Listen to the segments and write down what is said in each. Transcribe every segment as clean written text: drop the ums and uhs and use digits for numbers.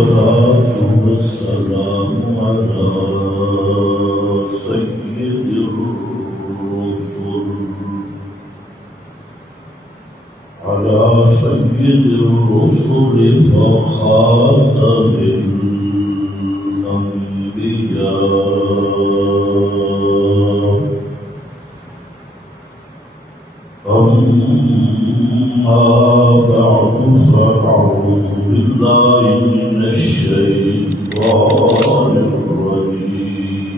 والصلاة والسلام على سيد الرسل وخاتم الأنبياء. أما بعد فأعوذ بالله من الشيطان الرجيم.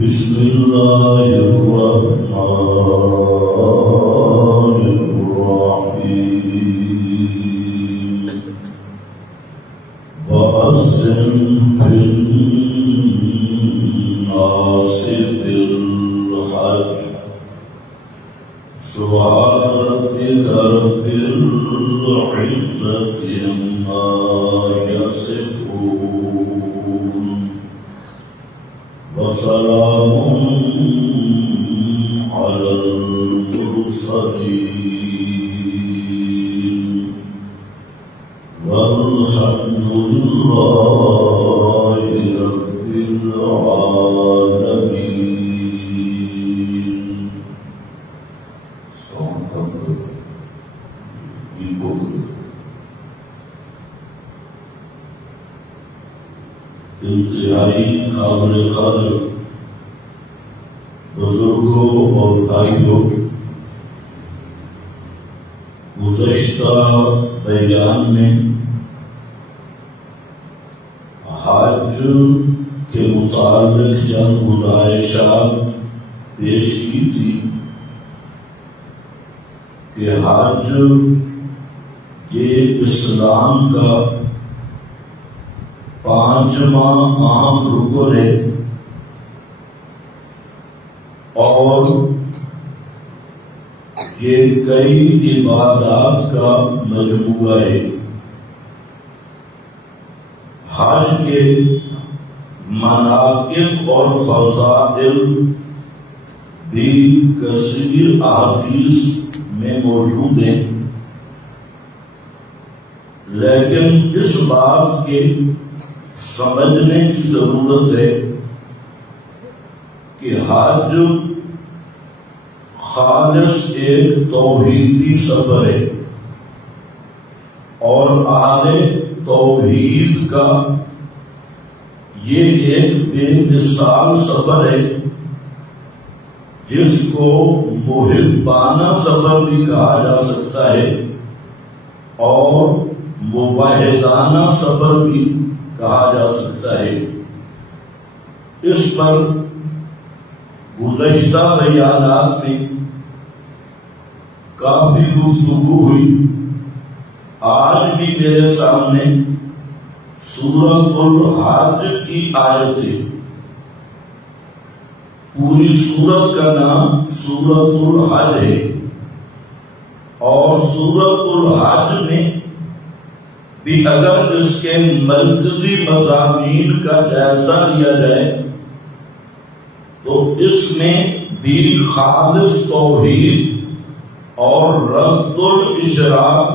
بسم الله الرحمن الرحيم. وأذن في الناس بالحج سبحان رب العزة عما يصفون وسلام على المرسلين والحمد لله رب العالمين. انتہائی قابل قدر بزرگوں اور بھائیوں، گزشتہ بیان میں حج کے متعلق چند گزارشات پیش کی تھی کہ حج یہ اسلام کا پانچواں اہم رکن ہے اور یہ کئی عبادات کا مجموعہ ہے. حج کے مناقب اور فضائل بھی کثیر احادیث میں موجود ہیں، لیکن اس بات کے سمجھنے کی ضرورت ہے کہ حج خالص ایک توحیدی سفر ہے اور اہل توحید کا یہ ایک بے مثال سفر ہے جس کو محبانہ سفر بھی کہا جا سکتا ہے اور مباحثانہ سفر بھی کہا جا سکتا ہے. اس پر گزشتہ بیانات میں کافی گفتگو ہوئی. آج بھی میرے سامنے سورۃ الحج کی آیت ہے. پوری سورت کا نام سورۃ الحج ہے اور سورۃ الحج میں بھی اگر اس کے مرکزی مضامین کا جائزہ لیا جائے تو اس میں بھی خالص توحید اور رد الاشراک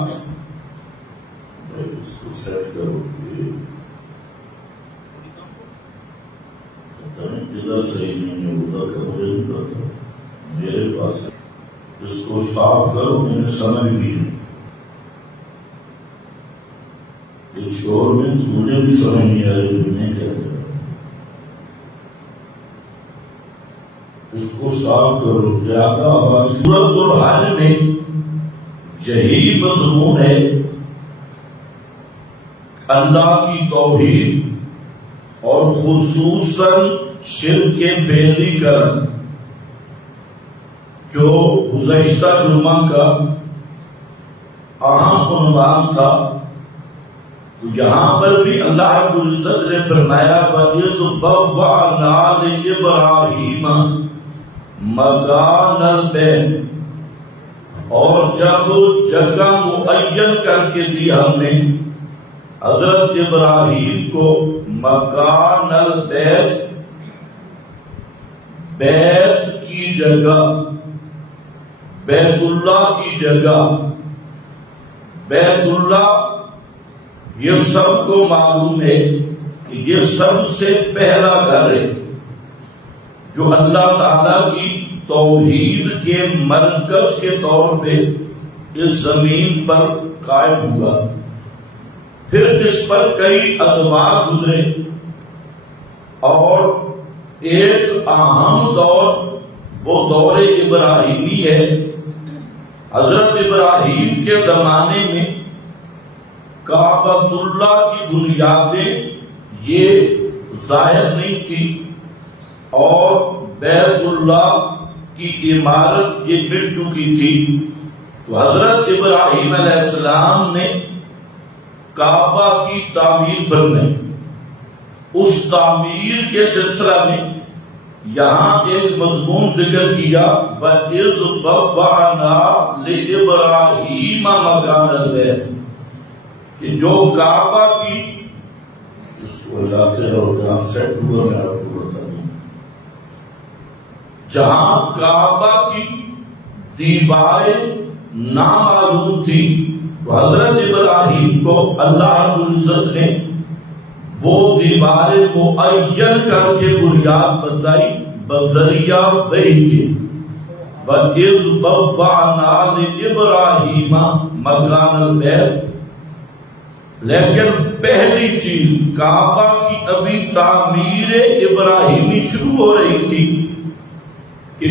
صحیح نہیں ہے میرے پاس اس کو صاف کرو. میں نے سمجھ بھی ہے اس شور میں مجھے بھی سمجھ نہیں آ رہی میں کیا کر رہا ہوں. اس کو صاف کرو زیادہ آواز. سورۃ الحج میں یہی مضمون ہے اللہ کی توحید اور خصوصاً شرک کے پیروی کرنا جو گزشتہ جمعہ کا اہم عنوان تھا. تو یہاں پر بھی اللہ رب العزت نے فرمایا وَإِذْ لِإِبْرَاهِيمَ مَكَانَ الْبَيْتِ، اور جب جگہ معین کر کے دی ہم نے حضرت ابراہیم کو مکان البیت، بیت کی جگہ، بیت اللہ کی جگہ. بیت اللہ یہ سب کو معلوم ہے کہ یہ سب سے پہلا گھر ہے جو اللہ تعالیٰ کی توحید کے مرکز کے طور پہ اس زمین پر قائم ہوا. پھر اس پر کئی ادوار گزرے اور ایک اہم دور وہ دور ابراہیمی ہے. حضرت ابراہیم کے زمانے میں کعبۃ اللہ کی بنیادیں یہ ظاہر نہیں تھی اور بیت اللہ کی عمارت یہ مٹ چکی تھی. تو حضرت ابراہیم علیہ السلام نے کعبہ کی تعمیر فرمائی. اس تعمیر کے سلسلہ میں یہاں ایک مضمون ذکر کیا وَإِذْ بَوَّأْنَا لِإِبْرَاهِيمَ مَكَانَ الْبَيْتِ کہ جو کعبہ کی اس کو علاقے جہاں سیٹ ہوا میں آپ کو بتا دوں جہاں کعبہ کی دیواریں نامعلوم تھی تو حضرت ابراہیم کو اللہ رب العزت نے وہ دیواریں معین کر کے بنیاد بتائی بذریعہ وحی کے وَإِذْ بَوَّأْنَا لِإِبْرَاهِيمَ مَكَانَ الْبَيْتِ. لیکن پہلی چیز کعبہ کی ابھی تعمیر ابراہیمی شروع ہو رہی تھی کہ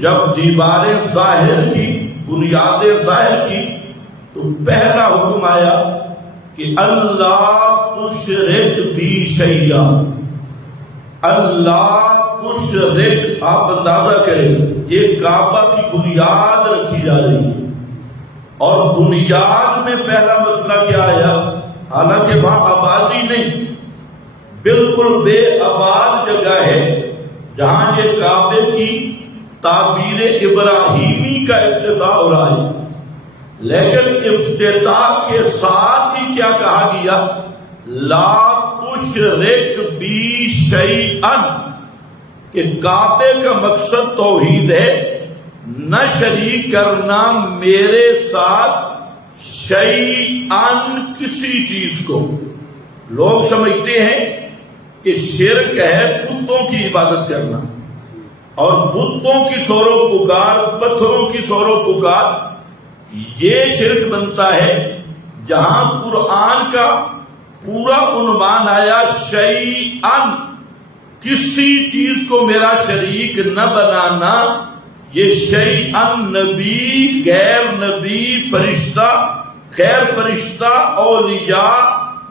جب دیواریں ظاہر کی بنیادیں ظاہر کی تو پہلا حکم آیا کہ اللہ تشرک بی شیئا. اللہ تشرک آپ اندازہ کریں یہ کعبہ کی بنیاد رکھی جا رہی ہے اور بنیاد میں پہلا مسئلہ کیا آیا حالانکہ وہاں آبادی نہیں بالکل بے آباد جگہ ہے جہاں یہ کعبے کی تعبیر ابراہیمی کا افتتاح ہو رہا ہے. لیکن افتتاح کے ساتھ ہی کیا کہا گیا لا تشرک بی شیئا کہ کعبے کا مقصد توحید ہے نہ شریک کرنا میرے ساتھ شیئن کسی چیز کو. لوگ سمجھتے ہیں کہ شرک ہے بتوں کی عبادت کرنا اور بتوں کی سور و پکار پتھروں کی سور و پکار یہ شرک بنتا ہے جہاں قرآن کا پورا عنوان آیا شیئن کسی چیز کو میرا شریک نہ بنانا. یہ شیئن نبی غیر نبی فرشتہ خیر فرشتہ اولیاء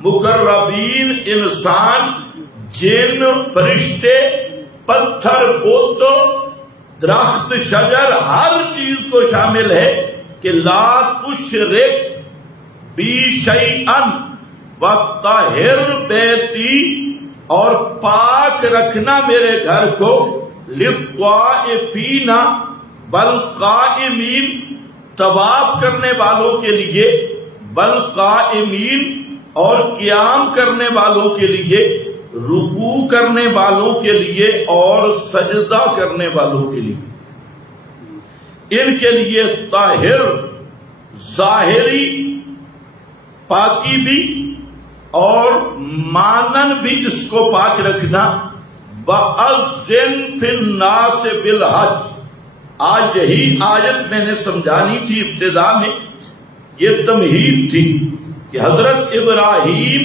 مقربین انسان جن فرشتے پتھر بت درخت شجر ہر چیز کو شامل ہے کہ لا تشرک بی شیئن وطہر بیتی اور پاک رکھنا میرے گھر کو للطائفین والقائمین طواف کرنے والوں کے لیے والقائمین اور قیام کرنے والوں کے لیے رکوع کرنے والوں کے لیے اور سجدہ کرنے والوں کے لیے. ان کے لیے طاہر ظاہری پاکی بھی اور مانن بھی اس کو پاک رکھنا. وَأَذِّن فِي النَّاسِ بِالْحَجِّ آج یہی آیت میں نے سمجھانی تھی ابتدا میں یہ تمہید تھی کہ حضرت ابراہیم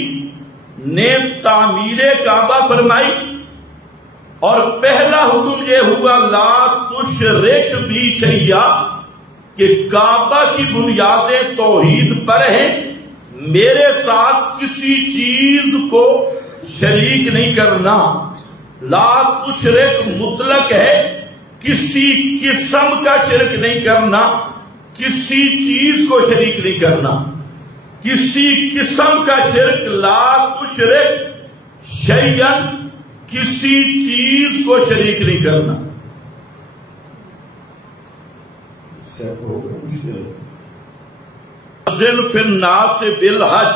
نے تعمیر کعبہ فرمائی اور پہلا حکم یہ ہوا لا تشرک بی شیئا کہ کعبہ کی بنیادیں توحید پر ہیں میرے ساتھ کسی چیز کو شریک نہیں کرنا. لا تشرک مطلق ہے کسی قسم کا شرک نہیں کرنا کسی چیز کو شریک نہیں کرنا کسی قسم کا شرک. لا تشرک شیئا کسی چیز کو شریک نہیں کرنا. اذن فی الناس بالحج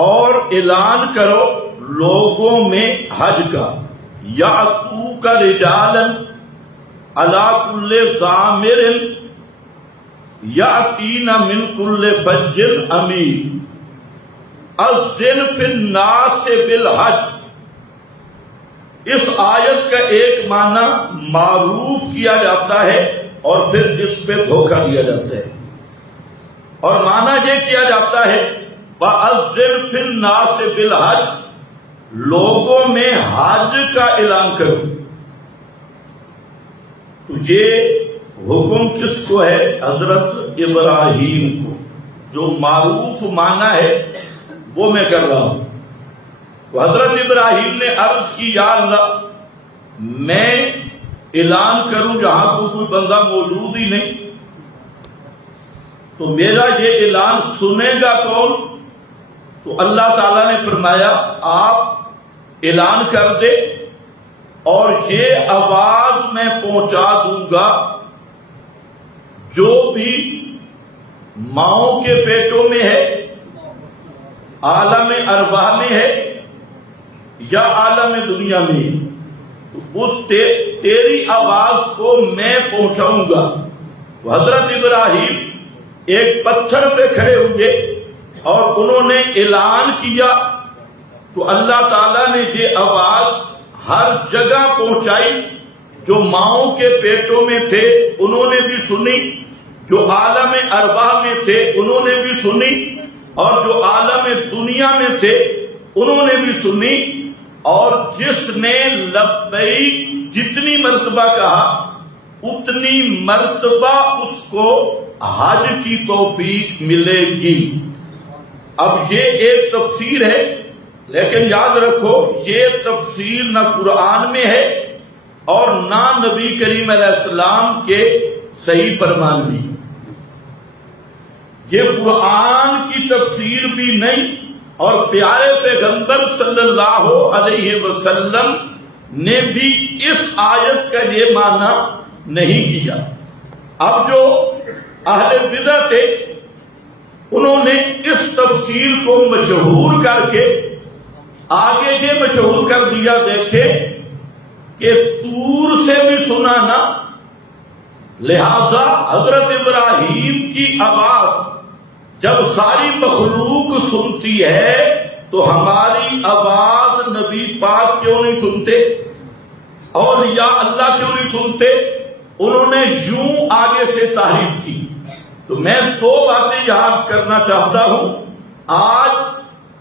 اور اعلان کرو لوگوں میں حج کا. یاتوک رجالا علی کل ضامر یاتینا من کل فج عمیق اذن فی الناس بالحج۔ اس آیت کا ایک معنی معروف کیا جاتا ہے اور پھر اس پہ دھوکہ دیا جاتا ہے، اور معنی یہ کیا جاتا ہے وَأَذِّنْ فِي النَّاسِ بِالْحَجِّ، لوگوں میں حج کا اعلان کرو۔ تو یہ حکم کس کو ہے؟ حضرت ابراہیم کو۔ جو معروف معنی ہے وہ میں کر رہا ہوں۔ تو حضرت ابراہیم نے عرض کی یا اللہ میں اعلان کروں جہاں کو کوئی بندہ موجود ہی نہیں، تو میرا یہ اعلان سنے گا کون؟ تو اللہ تعالیٰ نے فرمایا آپ اعلان کر دے اور یہ آواز میں پہنچا دوں گا، جو بھی ماؤں کے پیٹوں میں ہے، عالم ارواح میں ہے یا عالم دنیا میں ہے، اس تیری آواز کو میں پہنچاؤں گا۔ حضرت ابراہیم ایک پتھر پہ کھڑے ہوئے اور انہوں نے اعلان کیا، تو اللہ تعالیٰ نے یہ آواز ہر جگہ پہنچائی۔ جو ماؤں کے پیٹوں میں تھے انہوں نے بھی سنی، جو عالم ارواح میں تھے انہوں نے بھی سنی، اور جو عالم دنیا میں تھے انہوں نے بھی سنی، اور جس نے لبیک جتنی مرتبہ کہا اتنی مرتبہ اس کو حج کی توفیق ملے گی۔ اب یہ ایک تفسیر ہے، لیکن یاد رکھو یہ تفسیر نہ قرآن میں ہے اور نہ نبی کریم علیہ السلام کے صحیح فرمان میں۔ یہ قرآن کی تفسیر بھی نہیں، اور پیارے پیغمبر صلی اللہ علیہ وسلم نے بھی اس آیت کا یہ معنی نہیں کیا۔ اب جو اہل بدعت تھے انہوں نے اس تفسیر کو مشہور کر کے آگے یہ مشہور کر دیا، دیکھے کہ طور سے بھی سنا نہ، لہذا حضرت ابراہیم کی آواز جب ساری مخلوق سنتی ہے تو ہماری آواز نبی پاک کیوں نہیں سنتے اور یا اللہ کیوں نہیں سنتے؟ انہوں نے یوں آگے سے تعریف کی۔ تو میں دو باتیں یہاں عرض کرنا چاہتا ہوں۔ آج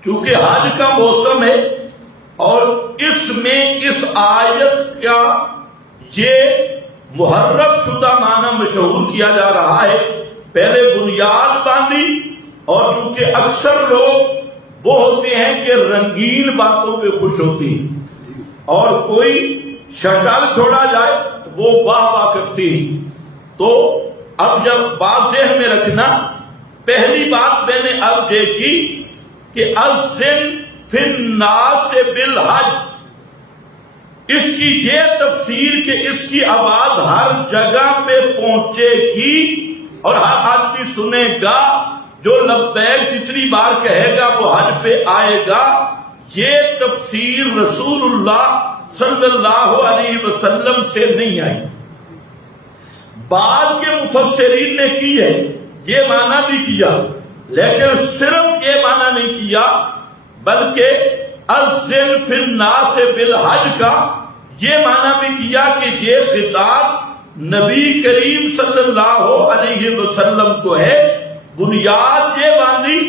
چونکہ حج کا موسم ہے اور اس میں اس آیت کا یہ محرف شدہ معنی مشہور کیا جا رہا ہے، پہلے بنیاد باندھی، اور چونکہ اکثر لوگ وہ ہوتے ہیں کہ رنگین باتوں پہ خوش ہوتی ہیں، اور کوئی شکل چھوڑا جائے تو وہ واہ واہ کرتی ہیں۔ تو اب جب بات ذہن میں رکھنا، پہلی بات میں نے عرض یہ کی کہ اذن فی الناس بالحج، اس کی یہ تفسیر کہ اس کی آواز ہر جگہ پہ پہنچے گی اور ہر آدمی سنے گا، جو لبیک جتنی بار کہے گا وہ حج پہ آئے گا۔ یہ تفسیر رسول اللہ صلی اللہ علیہ وسلم سے نہیں آئی، بعد کے مفسرین نے کی ہے، یہ معنی بھی کیا، لیکن صرف یہ معنی نہیں کیا بلکہ اذن فی الناس بالحج کا یہ معنی بھی کیا کہ یہ خطاب نبی کریم صلی اللہ علیہ وسلم کو ہے۔ بنیاد یہ باندھی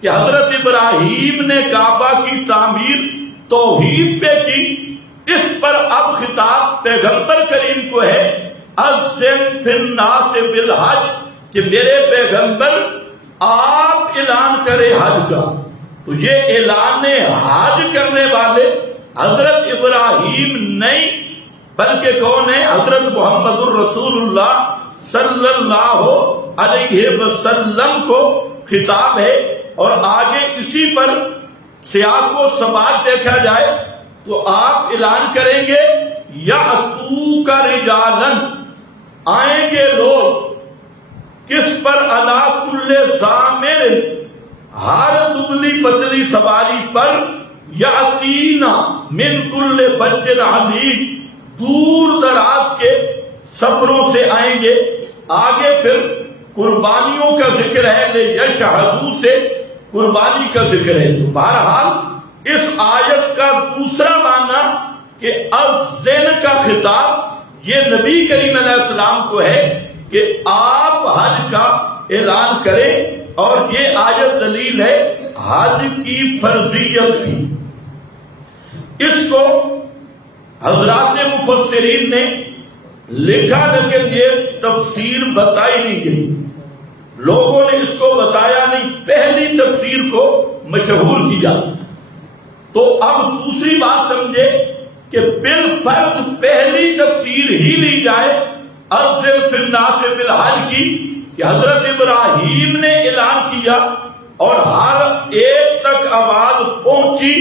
کہ حضرت ابراہیم نے کعبہ کی تعمیر توحید پہ کی، اس پر اب خطاب پیغمبر کریم کو ہے اذن فی الناس بالحج، کہ میرے پیغمبر آپ اعلان کرے حج کا۔ تو یہ اعلان حج کرنے والے حضرت ابراہیم نہیں بلکہ کون ہے؟ حضرت محمد الرسول اللہ صلی اللہ علیہ وسلم کو خطاب ہے۔ اور آگے اسی پر سیاق و سباق دیکھا جائے تو آپ اعلان کریں گے یأتوک رجالا، آئیں گے لوگ کس پر؟ علی کل ضامر، ہر دبلی پتلی سواری پر، یأتینا من کل فج عمیق، دور دراز کے سفروں سے آئیں گے۔ آگے پھر قربانیوں کا ذکر ہے، لیشہدوا سے قربانی کا ذکر ہے۔ تو بہرحال اس آیت کا دوسرا معنی کہ اذن کا خطاب یہ نبی کریم علیہ السلام کو ہے کہ آپ حج کا اعلان کریں، اور یہ آیت دلیل ہے حج کی فرضیت کی۔ اس کو حضرات مفسرین نے لکھا لیکن یہ تفسیر بتائی نہیں گئی، لوگوں نے اس کو بتایا نہیں، پہلی تفسیر کو مشہور کیا۔ تو اب دوسری بات سمجھے کہ بالفرض پہلی تفسیر ہی لی جائے اذن فی الناس بالحج کی، کہ حضرت ابراہیم نے اعلان کیا اور ہر ایک تک آواز پہنچی،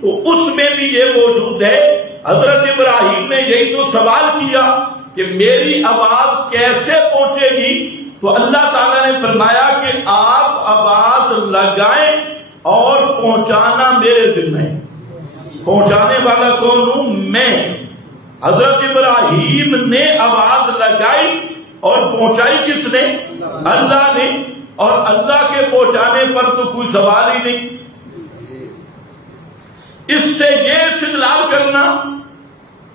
تو اس میں بھی یہ موجود ہے۔ حضرت ابراہیم نے یہی تو سوال کیا کہ میری آواز کیسے پہنچے گی، تو اللہ تعالیٰ نے فرمایا کہ آپ آواز لگائیں اور پہنچانا میرے ذمہ ہے۔ پہنچانے والا کون ہوں؟ میں۔ حضرت ابراہیم نے آواز لگائی اور پہنچائی کس نے؟ اللہ نے۔ اور اللہ کے پہنچانے پر تو کوئی سوال ہی نہیں۔ اس سے یہ استدلال کرنا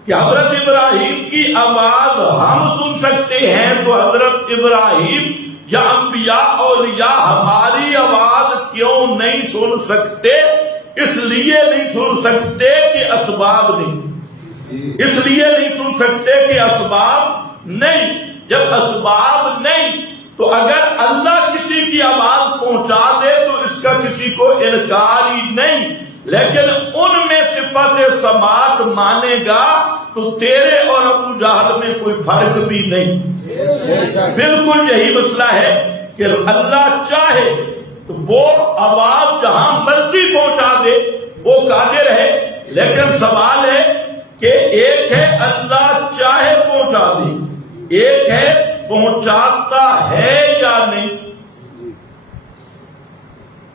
کہ حضرت ابراہیم کی آواز ہم سن سکتے ہیں، تو حضرت ابراہیم یا انبیاء اولیاء ہماری آواز کیوں نہیں سن سکتے؟ اس لیے نہیں سن سکتے کہ اسباب نہیں، اس لیے نہیں سن سکتے کہ اسباب نہیں۔ جب اسباب نہیں تو اگر اللہ کسی کی آواز پہنچا دے تو اس کا کسی کو انکار ہی نہیں، لیکن ان میں صفت سماعت مانے گا تو تیرے اور ابو جہل میں کوئی فرق بھی نہیں۔ بالکل یہی مسئلہ ہے کہ اللہ چاہے تو وہ آواز جہاں مرضی پہنچا دے، وہ قادر ہے، لیکن سوال ہے کہ ایک ہے اللہ چاہے پہنچا دے، ایک ہے پہنچاتا ہے یا نہیں۔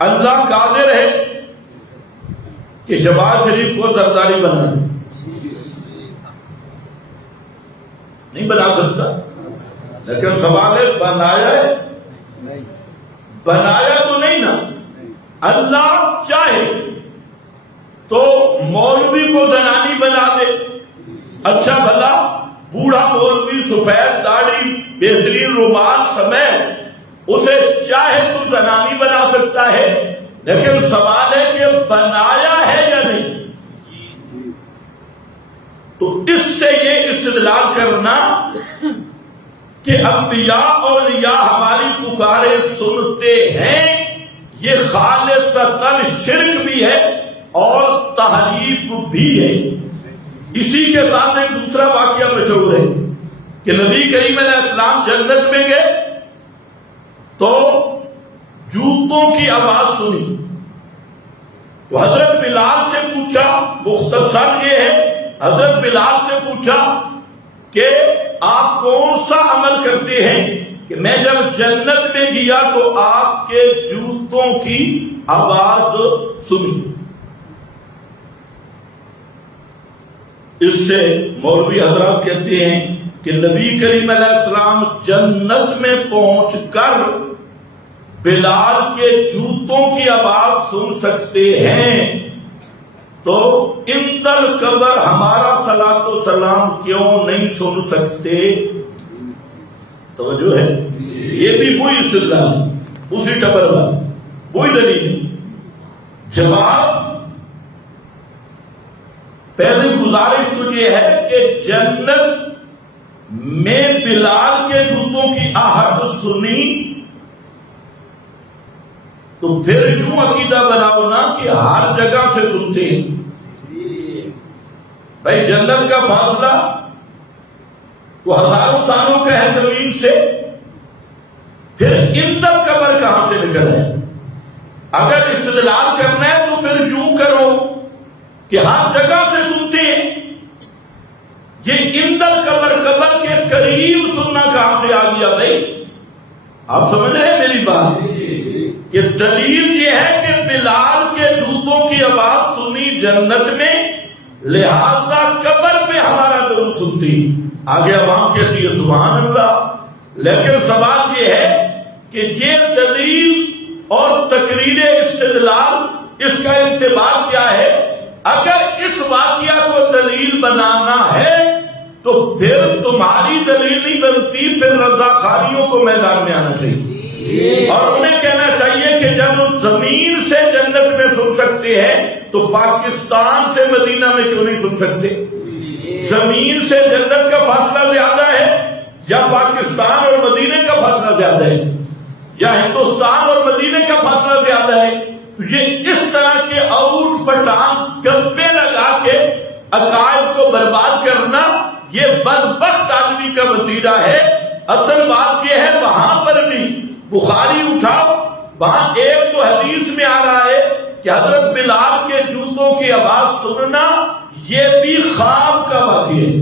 اللہ قادر ہے کہ شہباز شریف کو زرداری بنا دے، نہیں بنا سکتا، لیکن سوال ہے بنایا ہے؟ بنایا تو نہیں نا۔ اللہ چاہے تو مولوی کو زنانی بنا دے، اچھا بھلا بوڑھا مولوی سفید داڑھی بہترین رومال سمیت اسے چاہے تو زنانی بنا سکتا ہے، لیکن سوال ہے کہ بنایا ہے یا نہیں۔ تو اس سے یہ استدلال کرنا کہ انبیاء اولیاء ہماری پکارے سنتے ہیں، یہ خالصتاً شرک بھی ہے اور تحریف بھی ہے۔ اسی کے ساتھ ایک دوسرا واقعہ مشہور ہے کہ نبی کریم علیہ السلام جنت میں گئے تو جوتوں کی آواز سنی، تو حضرت بلال سے پوچھا، مختصر یہ ہے، حضرت بلال سے پوچھا کہ آپ کون سا عمل کرتے ہیں کہ میں جب جنت میں گیا تو آپ کے جوتوں کی آواز سنی۔ اس سے مولوی حضرات کہتے ہیں کہ نبی کریم علیہ السلام جنت میں پہنچ کر بلال کے جوتوں کی آواز سن سکتے ہیں، تو عند القبر ہمارا صلاۃ و سلام کیوں نہیں سن سکتے؟ توجہ ہے؟ یہ بھی وہی استدلال، اسی ٹبر بات، وہی دلیل۔ جواب پہلی گزارش تو یہ ہے کہ جنت میں بلال کے جوتوں کی آہٹ سنی تو پھر یوں عقیدہ بناؤ نا کہ ہر جگہ سے سنتے ہیں۔ بھائی جنت کا فاصلہ تو ہزاروں سالوں کا ہے زمین سے، پھر عند القبر کہاں سے نکلا ہے؟ اگر استدلال کرنا ہے تو پھر یوں کرو کہ ہر جگہ سے سنتے ہیں، یہ عند القبر قبر کے قریب سننا کہاں سے آ گیا؟ بھائی آپ سمجھ رہے ہیں میری بات؟ کہ دلیل یہ ہے کہ بلال کے جوتوں کی آواز سنی جنت میں، لہذا قبر پہ ہمارا درود سنتی۔ آگے عوام کہتی ہے سبحان اللہ، لیکن سوال یہ ہے کہ یہ دلیل اور تقریر استدلال اس کا انتباہ کیا ہے؟ اگر اس واقعہ کو دلیل بنانا ہے تو پھر تمہاری دلیل نہیں بنتی، پھر رضا خانیوں کو میدان میں آنا چاہیے اور انہیں کہنا چاہیے کہ جب زمین سے جنت میں سن سکتے ہیں تو پاکستان سے مدینہ میں کیوں نہیں سن سکتے؟ زمین سے جنت کا فاصلہ زیادہ ہے یا پاکستان اور مدینے کا فاصلہ زیادہ ہے یا ہندوستان اور مدینے کا فاصلہ زیادہ ہے؟ یہ اس طرح کے آؤٹ پٹانگ گپے لگا کے عقائد کو برباد کرنا یہ بدبخت آدمی کا وتیرہ ہے۔ اصل بات یہ ہے وہاں پر بھی بخاری اٹھاؤ، وہاں ایک تو حدیث میں آ رہا ہے کہ حضرت بلال کے جوتوں کی آواز سننا یہ بھی خواب کا واقعہ ہے،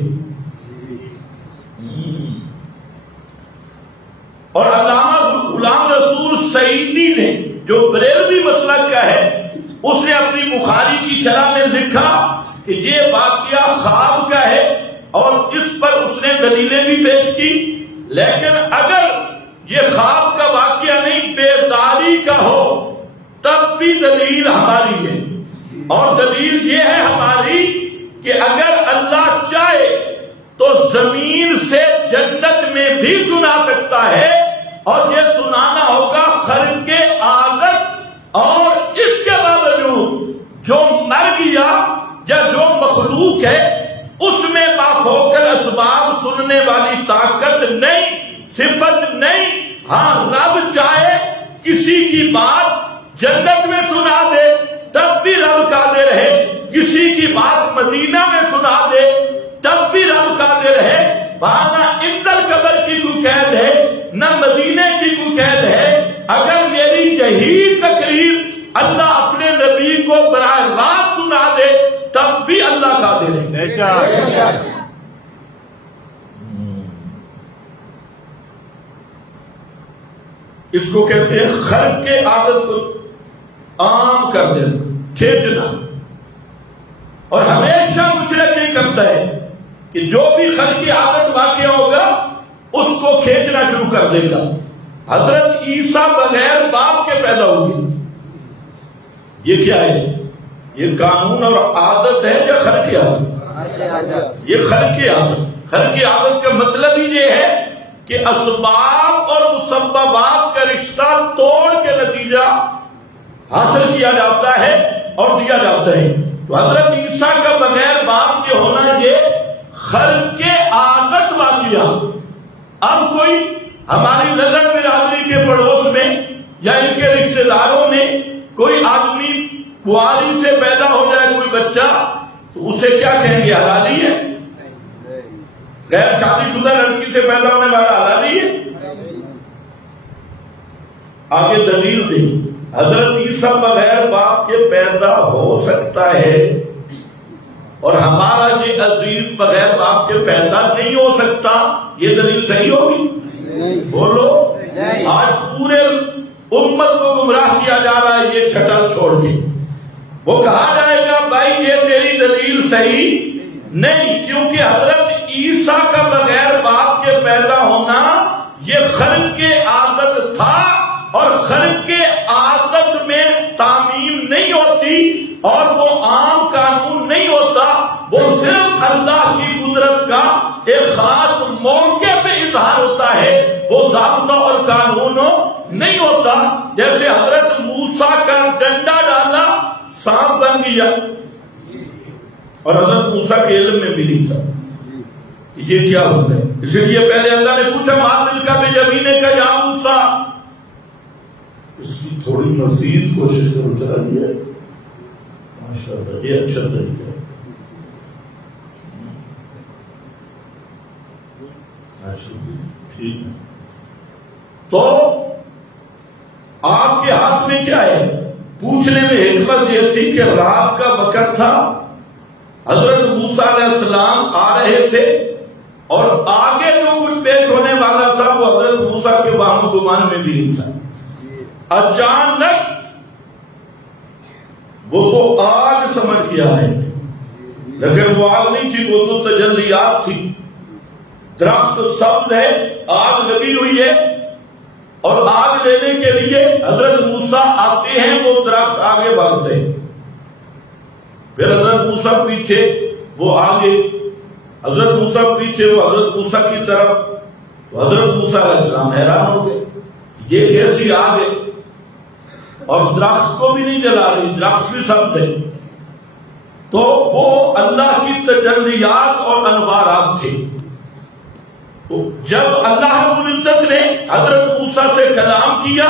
اور علامہ غلام رسول سعیدی نے جو بریلوی مسلک کا ہے اس نے اپنی بخاری کی شرح میں لکھا کہ یہ واقعہ خواب کا ہے اور اس پر اس نے دلیلیں بھی پیش کی، لیکن اگر یہ خواب کا واقعہ نہیں بیداری کا ہو تب بھی دلیل ہماری ہے، اور دلیل یہ ہے ہماری کہ اگر اللہ چاہے تو زمین سے جنت میں بھی سنا سکتا ہے، اور یہ سنانا ہوگا خرق عادت، اور اس کے باوجود جو مر گیا یا جو مخلوق ہے اس میں مافوقل اسباب سننے والی طاقت نہیں، صفت نہیں۔ ہاں رب چاہے کسی کی بات جنت میں سنا دے تب بھی رب قادر ہے، کسی کی بات مدینہ میں سنا دے تب بھی رب قادر ہے۔ وہاں نہ اندر قبر کی کوئی قید ہے نہ مدینے کی کوئی قید ہے۔ اگر میری یہی تقریر اللہ اپنے نبی کو براہ راست سنا دے تب بھی اللہ قادر ہے۔ اس کو کہتے ہیں خرق کے عادت کو عام کر دینا، کھینچنا، اور ہمیشہ مشرک نہیں کرتا ہے کہ جو بھی خرق کی عادت واقع ہوگا اس کو کھینچنا شروع کر دے گا۔ حضرت عیسیٰ بغیر باپ کے پیدا ہوگے، یہ کیا ہے؟ یہ قانون اور عادت ہے یا خرق عادت؟ یہ خرق عادت۔ خرق عادت کا مطلب ہی یہ ہے کہ اسباب اور مسببات کا رشتہ توڑ کے نتیجہ حاصل کیا جاتا ہے اور دیا جاتا ہے۔ تو حضرت عیسیٰ کا بغیر باپ کے ہونا یہ خرق عادت واقعہ۔ اب کوئی ہماری نظر برادری کے پڑوس میں یا ان کے رشتہ داروں میں کوئی آدمی کنواری سے پیدا ہو جائے کوئی بچہ تو اسے کیا کہیں گے؟ حلالی ہے؟ غیر شادی شدہ لڑکی سے پیدا ہونے والا حلالی ہے؟ آگے دلیل دے، حضرت عیسیٰ بغیر باپ کے پیدا ہو سکتا ہے اور ہمارا یہ عزیز بغیر باپ کے پیدا نہیں ہو سکتا، یہ دلیل صحیح ہوگی؟ بولو۔ آج پورے امت کو گمراہ کیا جا رہا ہے یہ شٹل چھوڑ کے۔ وہ کہا جائے گا بھائی یہ تیری دلیل صحیح نہیں، کیونکہ حضرت عیسیٰ کا بغیر باپ کے پیدا ہونا یہ خرق عادت تھا، اور خرق عادت میں تعمیم نہیں ہوتی اور وہ عام قانون نہیں ہوتا، وہ صرف اللہ کی قدرت کا ایک خاص موقع پہ اظہار ہوتا ہے، وہ ضابطہ اور قانون نہیں ہوتا۔ جیسے حضرت موسیٰ کا ڈنڈا ڈالا سانپ بن گیا، اور حضرت موسیٰ کے علم میں بھی نہیں تھا یہ کیا ہوتا ہے، اس لیے پہلے اللہ نے پوچھا ما تلک بیمینک یا موسیٰ، اس کی تھوڑی مزید کوشش کرو، چلا دیا ماشاءاللہ، یہ اچھا طریقہ ہے۔ ٹھیک ہے، تو آپ کے ہاتھ میں کیا ہے؟ پوچھنے میں حکمت یہ تھی کہ رات کا وقت تھا، حضرت موسیٰ علیہ السلام آ رہے تھے، اور آگے جو کچھ پیش ہونے والا تھا وہ حضرت موسیٰ کے وہم و گمان میں بھی نہیں تھا۔ اچانک وہ تو آگ سمجھ کے آئے تھے، لیکن وہ آگ نہیں تھی، وہ تو تجلیات تھی۔ درخت سبز ہے، آگ لگی ہوئی ہے، اور آگ لینے کے لیے حضرت موسیٰ آتے ہیں، وہ درخت آگے بڑھتے ہیں، پھر حضرت موسیٰ پیچھے وہ آگے، حضرت موسیٰ پیچھے وہ حضرت موسیٰ کی طرف. تو حضرت موسیٰ علیہ السلام حیران ہو گئے، یہ کیسی آگ ہے، اور درخت کو بھی نہیں جلا رہی، درخت بھی سب تھے. تو وہ اللہ کی تجلیات اور انوارات تھے. جب اللہ رب العزت نے حضرت موسیٰ سے کلام کیا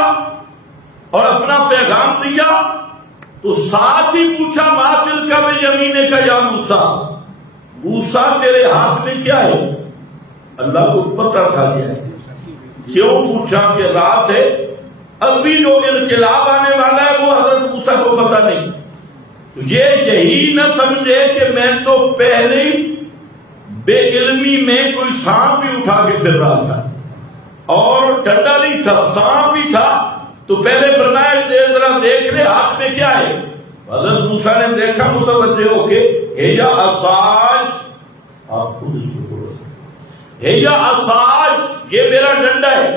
اور اپنا پیغام دیا تو ساتھ ہی پوچھا ما تلک بیمینک یا موسیٰ، موسیٰ تیرے ہاتھ میں کیا ہے؟ اللہ کو پتہ تھا کیا ہے. کیوں پوچھا؟ کہ رات ہے، ابھی جو انقلاب آنے والا ہے وہ حضرت موسیٰ کو پتہ نہیں. تو یہ یہی نہ سمجھے کہ میں تو پہلے بے علمی میں کوئی سانپ ہی اٹھا کے پھر رہا تھا، اور ڈنڈا نہیں تھا، سانپ ہی تھا. تو پہلے فرمایا ذرا دیکھ لے ہاتھ میں کیا ہے. حضرت موسیٰ نے دیکھا متوجہ ہو کے، ہیا عصاج، آپ خود اس کو بولو، ہیا عصاج، یہ میرا ڈنڈا ہے.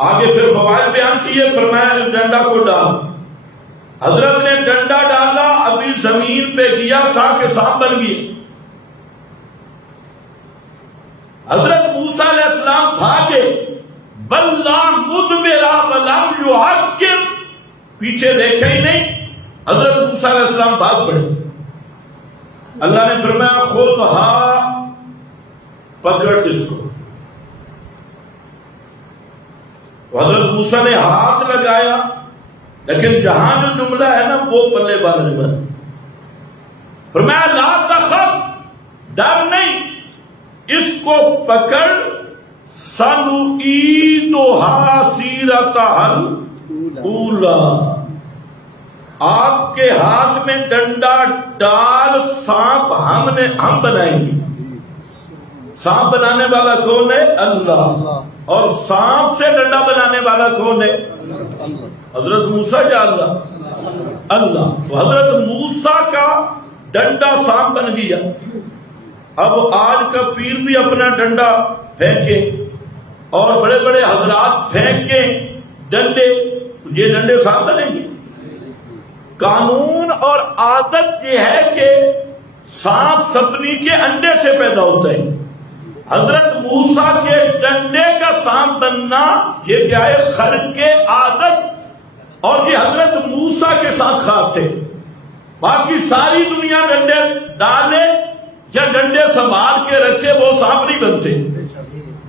آگے پھر فوائد بیان کیے، فرمایا ڈنڈا کو ڈال. حضرت نے ڈنڈا ڈالا، ابھی زمین پہ گیا تھا کہ سانپ بن گئی. حضرت موسیٰ علیہ السلام بھاگے، بلّا مدبرا ولم یعقب، پیچھے دیکھا ہی نہیں، حضرت موسیٰ علیہ السلام بھاگ پڑے. اللہ نے فرمایا خذھا، پکڑ اس کو. حضرت موسیٰ نے ہاتھ لگایا، لیکن جہاں جو جملہ ہے نا وہ پلے باندھنے والا. فرمایا لا تخف، ڈر نہیں، اس کو پکڑ، سنعیدھا سیرتھا الاولی، آپ کے ہاتھ میں ڈنڈا ڈال، سانپ ہم بنائیں گے. سانپ بنانے والا کون ہے؟ اللہ. اور سانپ سے ڈنڈا بنانے والا کون ہے؟ حضرت موسیٰ یا اللہ؟ اللہ. تو حضرت موسیٰ کا ڈنڈا سانپ بن گیا. اب آج کا پیر بھی اپنا ڈنڈا پھینکے اور بڑے بڑے حضرات پھینکیں ڈنڈے، یہ ڈنڈے سانپ بنیں گے؟ قانون اور عادت یہ ہے کہ سانپ سپنی کے انڈے سے پیدا ہوتا ہے. حضرت موسیٰ کے ڈنڈے کا سانپ بننا یہ کیا ہے؟ خرق عادت، اور یہ حضرت موسیٰ کے ساتھ خاص ہے. باقی ساری دنیا ڈنڈے ڈالے یا ڈنڈے سنبھال کے رکھے، وہ سانپ نہیں بنتے.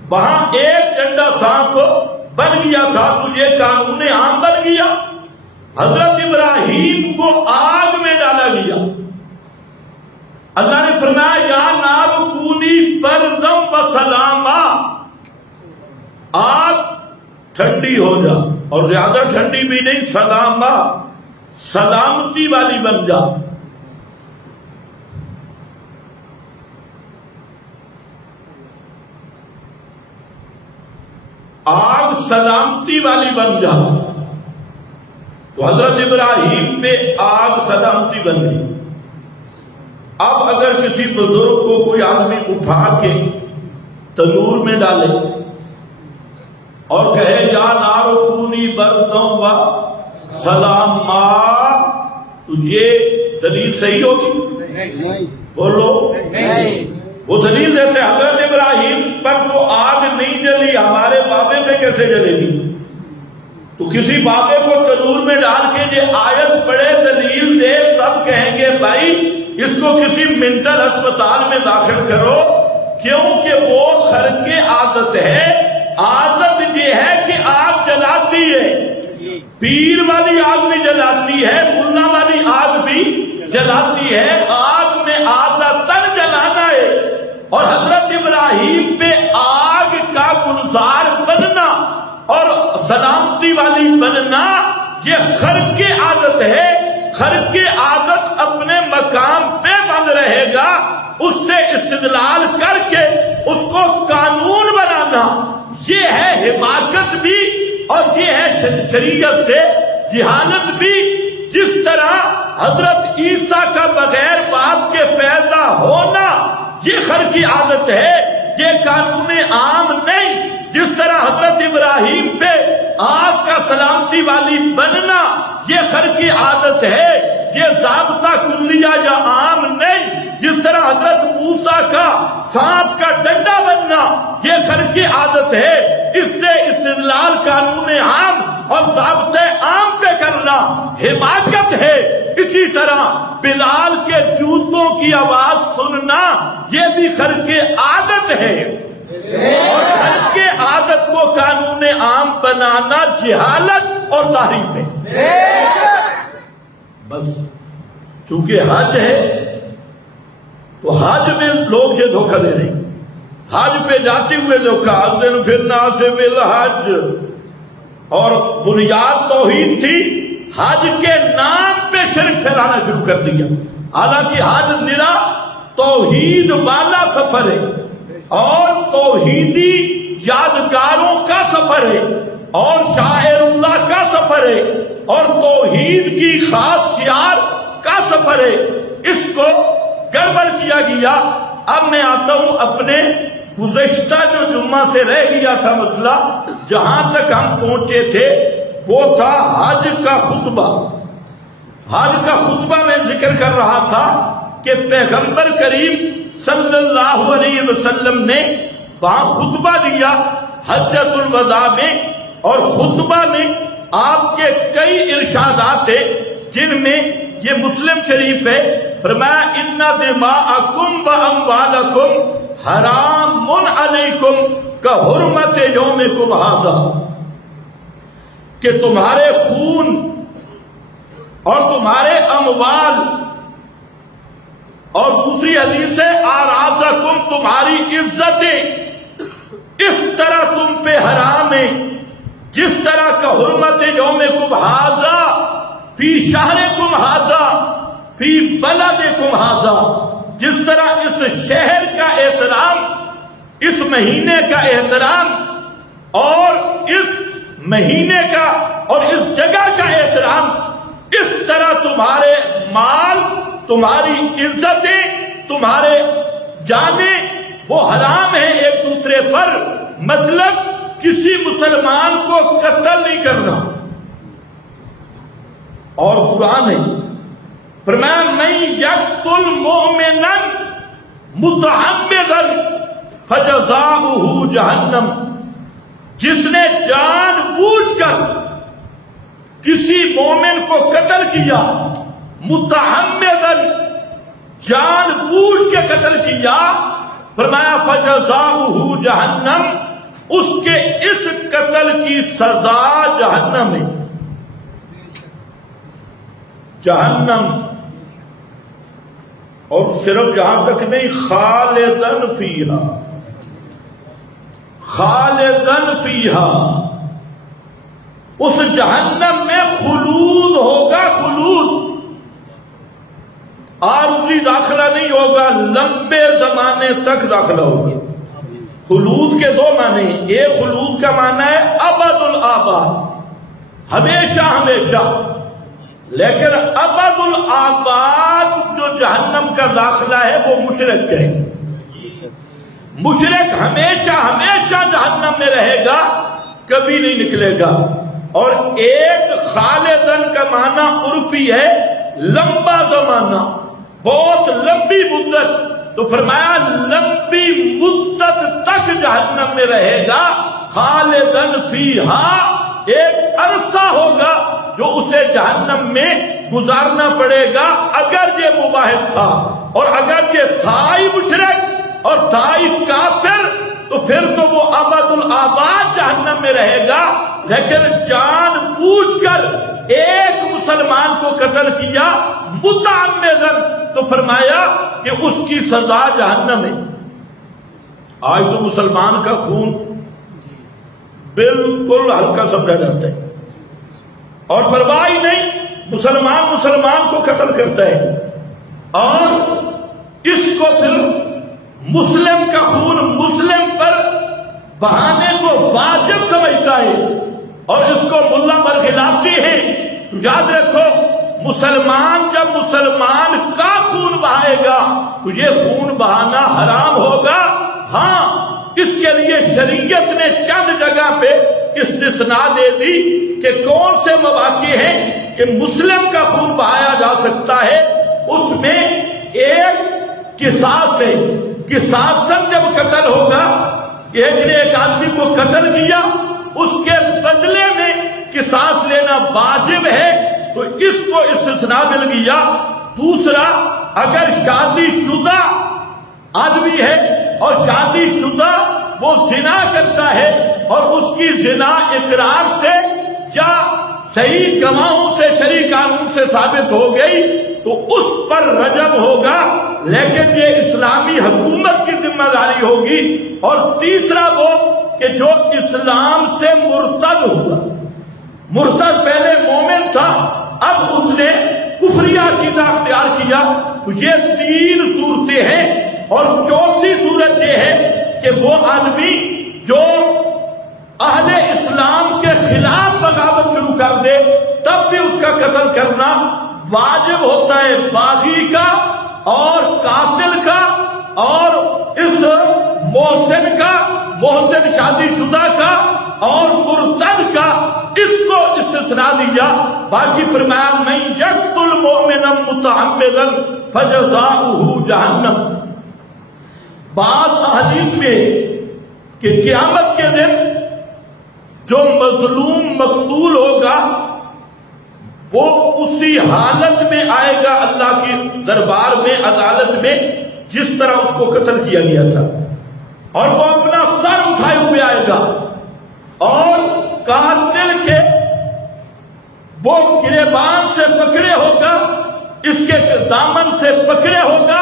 وہاں ایک ڈنڈا سانپ بن گیا تھا تو یہ قانون عام بن گیا. حضرت ابراہیم کو آگ میں ڈالا گیا. اللہ نے فرمایا یا نار کونی بردم و سلاما، آگ ٹھنڈی ہو جا، اور زیادہ ٹھنڈی بھی نہیں، سلاما، سلامتی والی بن جا. آگ سلامتی والی بن جا. تو حضرت ابراہیم پہ آگ سلامتی بن گئی. اب اگر کسی بزرگ کو کوئی آدمی اٹھا کے تنور میں ڈالے اور کہے یا نار کونی بردم و سلاما، تو یہ دلیل صحیح ہوگی؟ نہیں. بولو نہیں. وہ دلیل دیتے حضرت ابراہیم پر تو آگ نہیں جلی، ہمارے بابے میں کیسے جلے گی؟ تو کسی بابے کو تنور میں ڈال کے یہ آیت پڑھے، دلیل دے، سب کہیں گے بھائی اس کو کسی منٹل ہسپتال میں داخل کرو، کیونکہ وہ خرق عادت ہے. عادت یہ ہے کہ آگ جلاتی ہے، پیر والی آگ بھی جلاتی ہے، ملا والی آگ بھی جلاتی ہے. آگ میں عادتاً جلانا ہے. اور حضرت ابراہیم پہ آگ کا گلزار بننا اور سلامتی والی بننا یہ خرق عادت ہے. خرق عادت اپنے مقام پہ بند رہے گا، اس سے استدلال کر کے اس کو قانون بنانا یہ ہے حماقت بھی، اور یہ ہے شریعت سے جہالت بھی. جس طرح حضرت عیسیٰ کا بغیر باپ کے پیدا ہونا یہ خرقی عادت ہے، یہ قانون عام نہیں. جس طرح حضرت ابراہیم پہ آگ کا سلامتی والی بننا یہ خر کی عادت ہے، یہ ضابطہ کلیہ یا عام نہیں۔ جس طرح حضرت موسیٰ کا سانپ کا ڈنڈا بننا یہ خر کی عادت ہے، اس سے استدلال قانون عام اور ضابطے عام پہ کرنا حماقت ہے۔ اسی طرح بلال کے جوتوں کی آواز سننا یہ بھی خر کی عادت ہے، اور خر کی عادت کو قانون عام بنانا جہالت اور تحریف ہے۔ بس چونکہ حج ہے تو حج میں لوگ یہ دھوکہ دے رہے ہیں، حج پہ جاتے ہوئے دھوکہ اذن فی الناس بالحج، اور بنیاد توحید تھی، حج کے نام پہ شرک پھیلانا شروع کر دیا۔ حالانکہ حج نرا توحید والا سفر ہے اور توحیدی یادگاروں کا سفر ہے اور شاعر اللہ کا سفر ہے اور توحید کی خاص شعار کا سفر ہے۔ اس کو گڑبڑ کیا گیا۔ اب میں آتا ہوں اپنے گزشتہ جو جمعہ سے رہ گیا تھا مسئلہ، جہاں تک ہم پہنچے تھے وہ تھا حج کا خطبہ۔ حج کا خطبہ میں ذکر کر رہا تھا کہ پیغمبر کریم صلی اللہ علیہ وسلم نے وہاں خطبہ دیا حجۃ الوداع میں، اور خطبہ میں آپ کے کئی ارشادات تھے جن میں یہ مسلم شریف ہے، فرمایا ان دماءکم و اموالکم حرام علیکم کحرمت یومکم ھذا، کہ تمہارے خون اور تمہارے اموال، اور دوسری حدیث ہے اعراضکم، تمہاری عزتیں اس طرح تم پہ حرام ہیں جس طرح کا حرمت یومکم ھذا فی شہرکم ھذا فی بلدکم ھذا، جس طرح اس شہر کا احترام، اس مہینے کا احترام اور اس مہینے کا اور اس جگہ کا احترام، اس طرح تمہارے مال، تمہاری عزتیں، تمہارے جانیں وہ حرام ہیں ایک دوسرے پر۔ مطلب کسی مسلمان کو قتل نہیں کرنا، اور قرآن ہے فرمایا من یقتل مؤمنا متعمدا فجزاؤہ جہنم، جس نے جان بوجھ کر کسی مومن کو قتل کیا، متعمدا جان بوجھ کے قتل کیا، فرمایا فجزاؤہ جہنم، اس کے اس قتل کی سزا جہنم ہے۔ جہنم، اور صرف جہاں تک نہیں، خالدن فیہا، خالدن فیہا، اس جہنم میں خلود ہوگا، خلود، عارضی داخلہ نہیں ہوگا، لمبے زمانے تک داخلہ ہوگا۔ خلود کے دو معنی ہیں، ایک خلود کا معنی ہے ابد الآباد، ہمیشہ ہمیشہ، لیکن ابد الآباد جو جہنم کا داخلہ ہے وہ مشرک ہے، مشرک ہمیشہ ہمیشہ جہنم میں رہے گا، کبھی نہیں نکلے گا۔ اور ایک خالدن کا معنی عرفی ہے لمبا زمانہ، بہت لمبی مدت، تو فرمایا لمبی مدت تک جہنم میں رہے گا، خالدن فیہا، ایک عرصہ ہوگا جو اسے جہنم میں گزارنا پڑے گا اگر یہ مباحث تھا، اور اگر یہ تھا ہی مشرک اور تھا ہی کافر تو پھر تو وہ ابد الآباد جہنم میں رہے گا۔ لیکن جان بوجھ کر ایک مسلمان کو قتل کیا متعمدن، تو فرمایا کہ اس کی سزا جہنم ہے۔ آج تو مسلمان کا خون بالکل ہلکا سمجھا جاتا ہے اور پرواہ ہی نہیں، مسلمان کو قتل کرتا ہے، اور اس کو پھر مسلم کا خون مسلم پر بہانے کو واجب سمجھتا ہے، اور اس کو ملا برخلافتی ہے۔ تو یاد رکھو، مسلمان جب مسلمان کا خون بہائے گا تو یہ خون بہانا حرام ہوگا۔ ہاں، اس کے لیے شریعت نے چند جگہ پہ استثناء دے دی کہ کون سے مواقع ہیں کہ مسلم کا خون بہایا جا سکتا ہے. اس میں ایک قصاص ہے. قصاصاً جب قتل ہوگا، ایک نے ایک آدمی کو قتل کیا، اس کے بدلے میں قصاص لینا واجب ہے، تو اس کو استثناء مل گیا. دوسرا، اگر شادی شدہ آدمی ہے اور شادی شدہ وہ زنا کرتا ہے اور اس کی زنا اقرار سے یا صحیح گواہوں سے شرعی قانون سے ثابت ہو گئی تو اس پر رجم ہوگا، لیکن یہ اسلامی حکومت کی ذمہ داری ہوگی. اور تیسرا وہ کہ جو اسلام سے مرتد ہوا، مرتد پہلے مومن تھا اب اس نے کفری عقیدہ اختیار کیا، تو یہ 3 صورتیں ہیں. اور چوتھی صورت یہ ہے کہ وہ آدمی جو اہل اسلام کے خلاف بغاوت شروع کر دے تب بھی اس کا قتل کرنا واجب ہوتا ہے، باغی کا اور قاتل کا اور اس محسن کا، محسن شادی شدہ کا اور مرتد کا. اس کو استثناء دیا. باقی فرمایا من یقتل مؤمنا متعمدا فجزاؤہ جہنم. بعض احادیث میں کہ قیامت کے دن جو مظلوم مقتول ہوگا وہ اسی حالت میں آئے گا اللہ کی دربار میں، عدالت میں، جس طرح اس کو قتل کیا گیا تھا، اور وہ اپنا سر اٹھائے ہوئے آئے گا اور قاتل کے وہ گریبان سے پکڑے ہوگا، اس کے دامن سے پکڑے ہوگا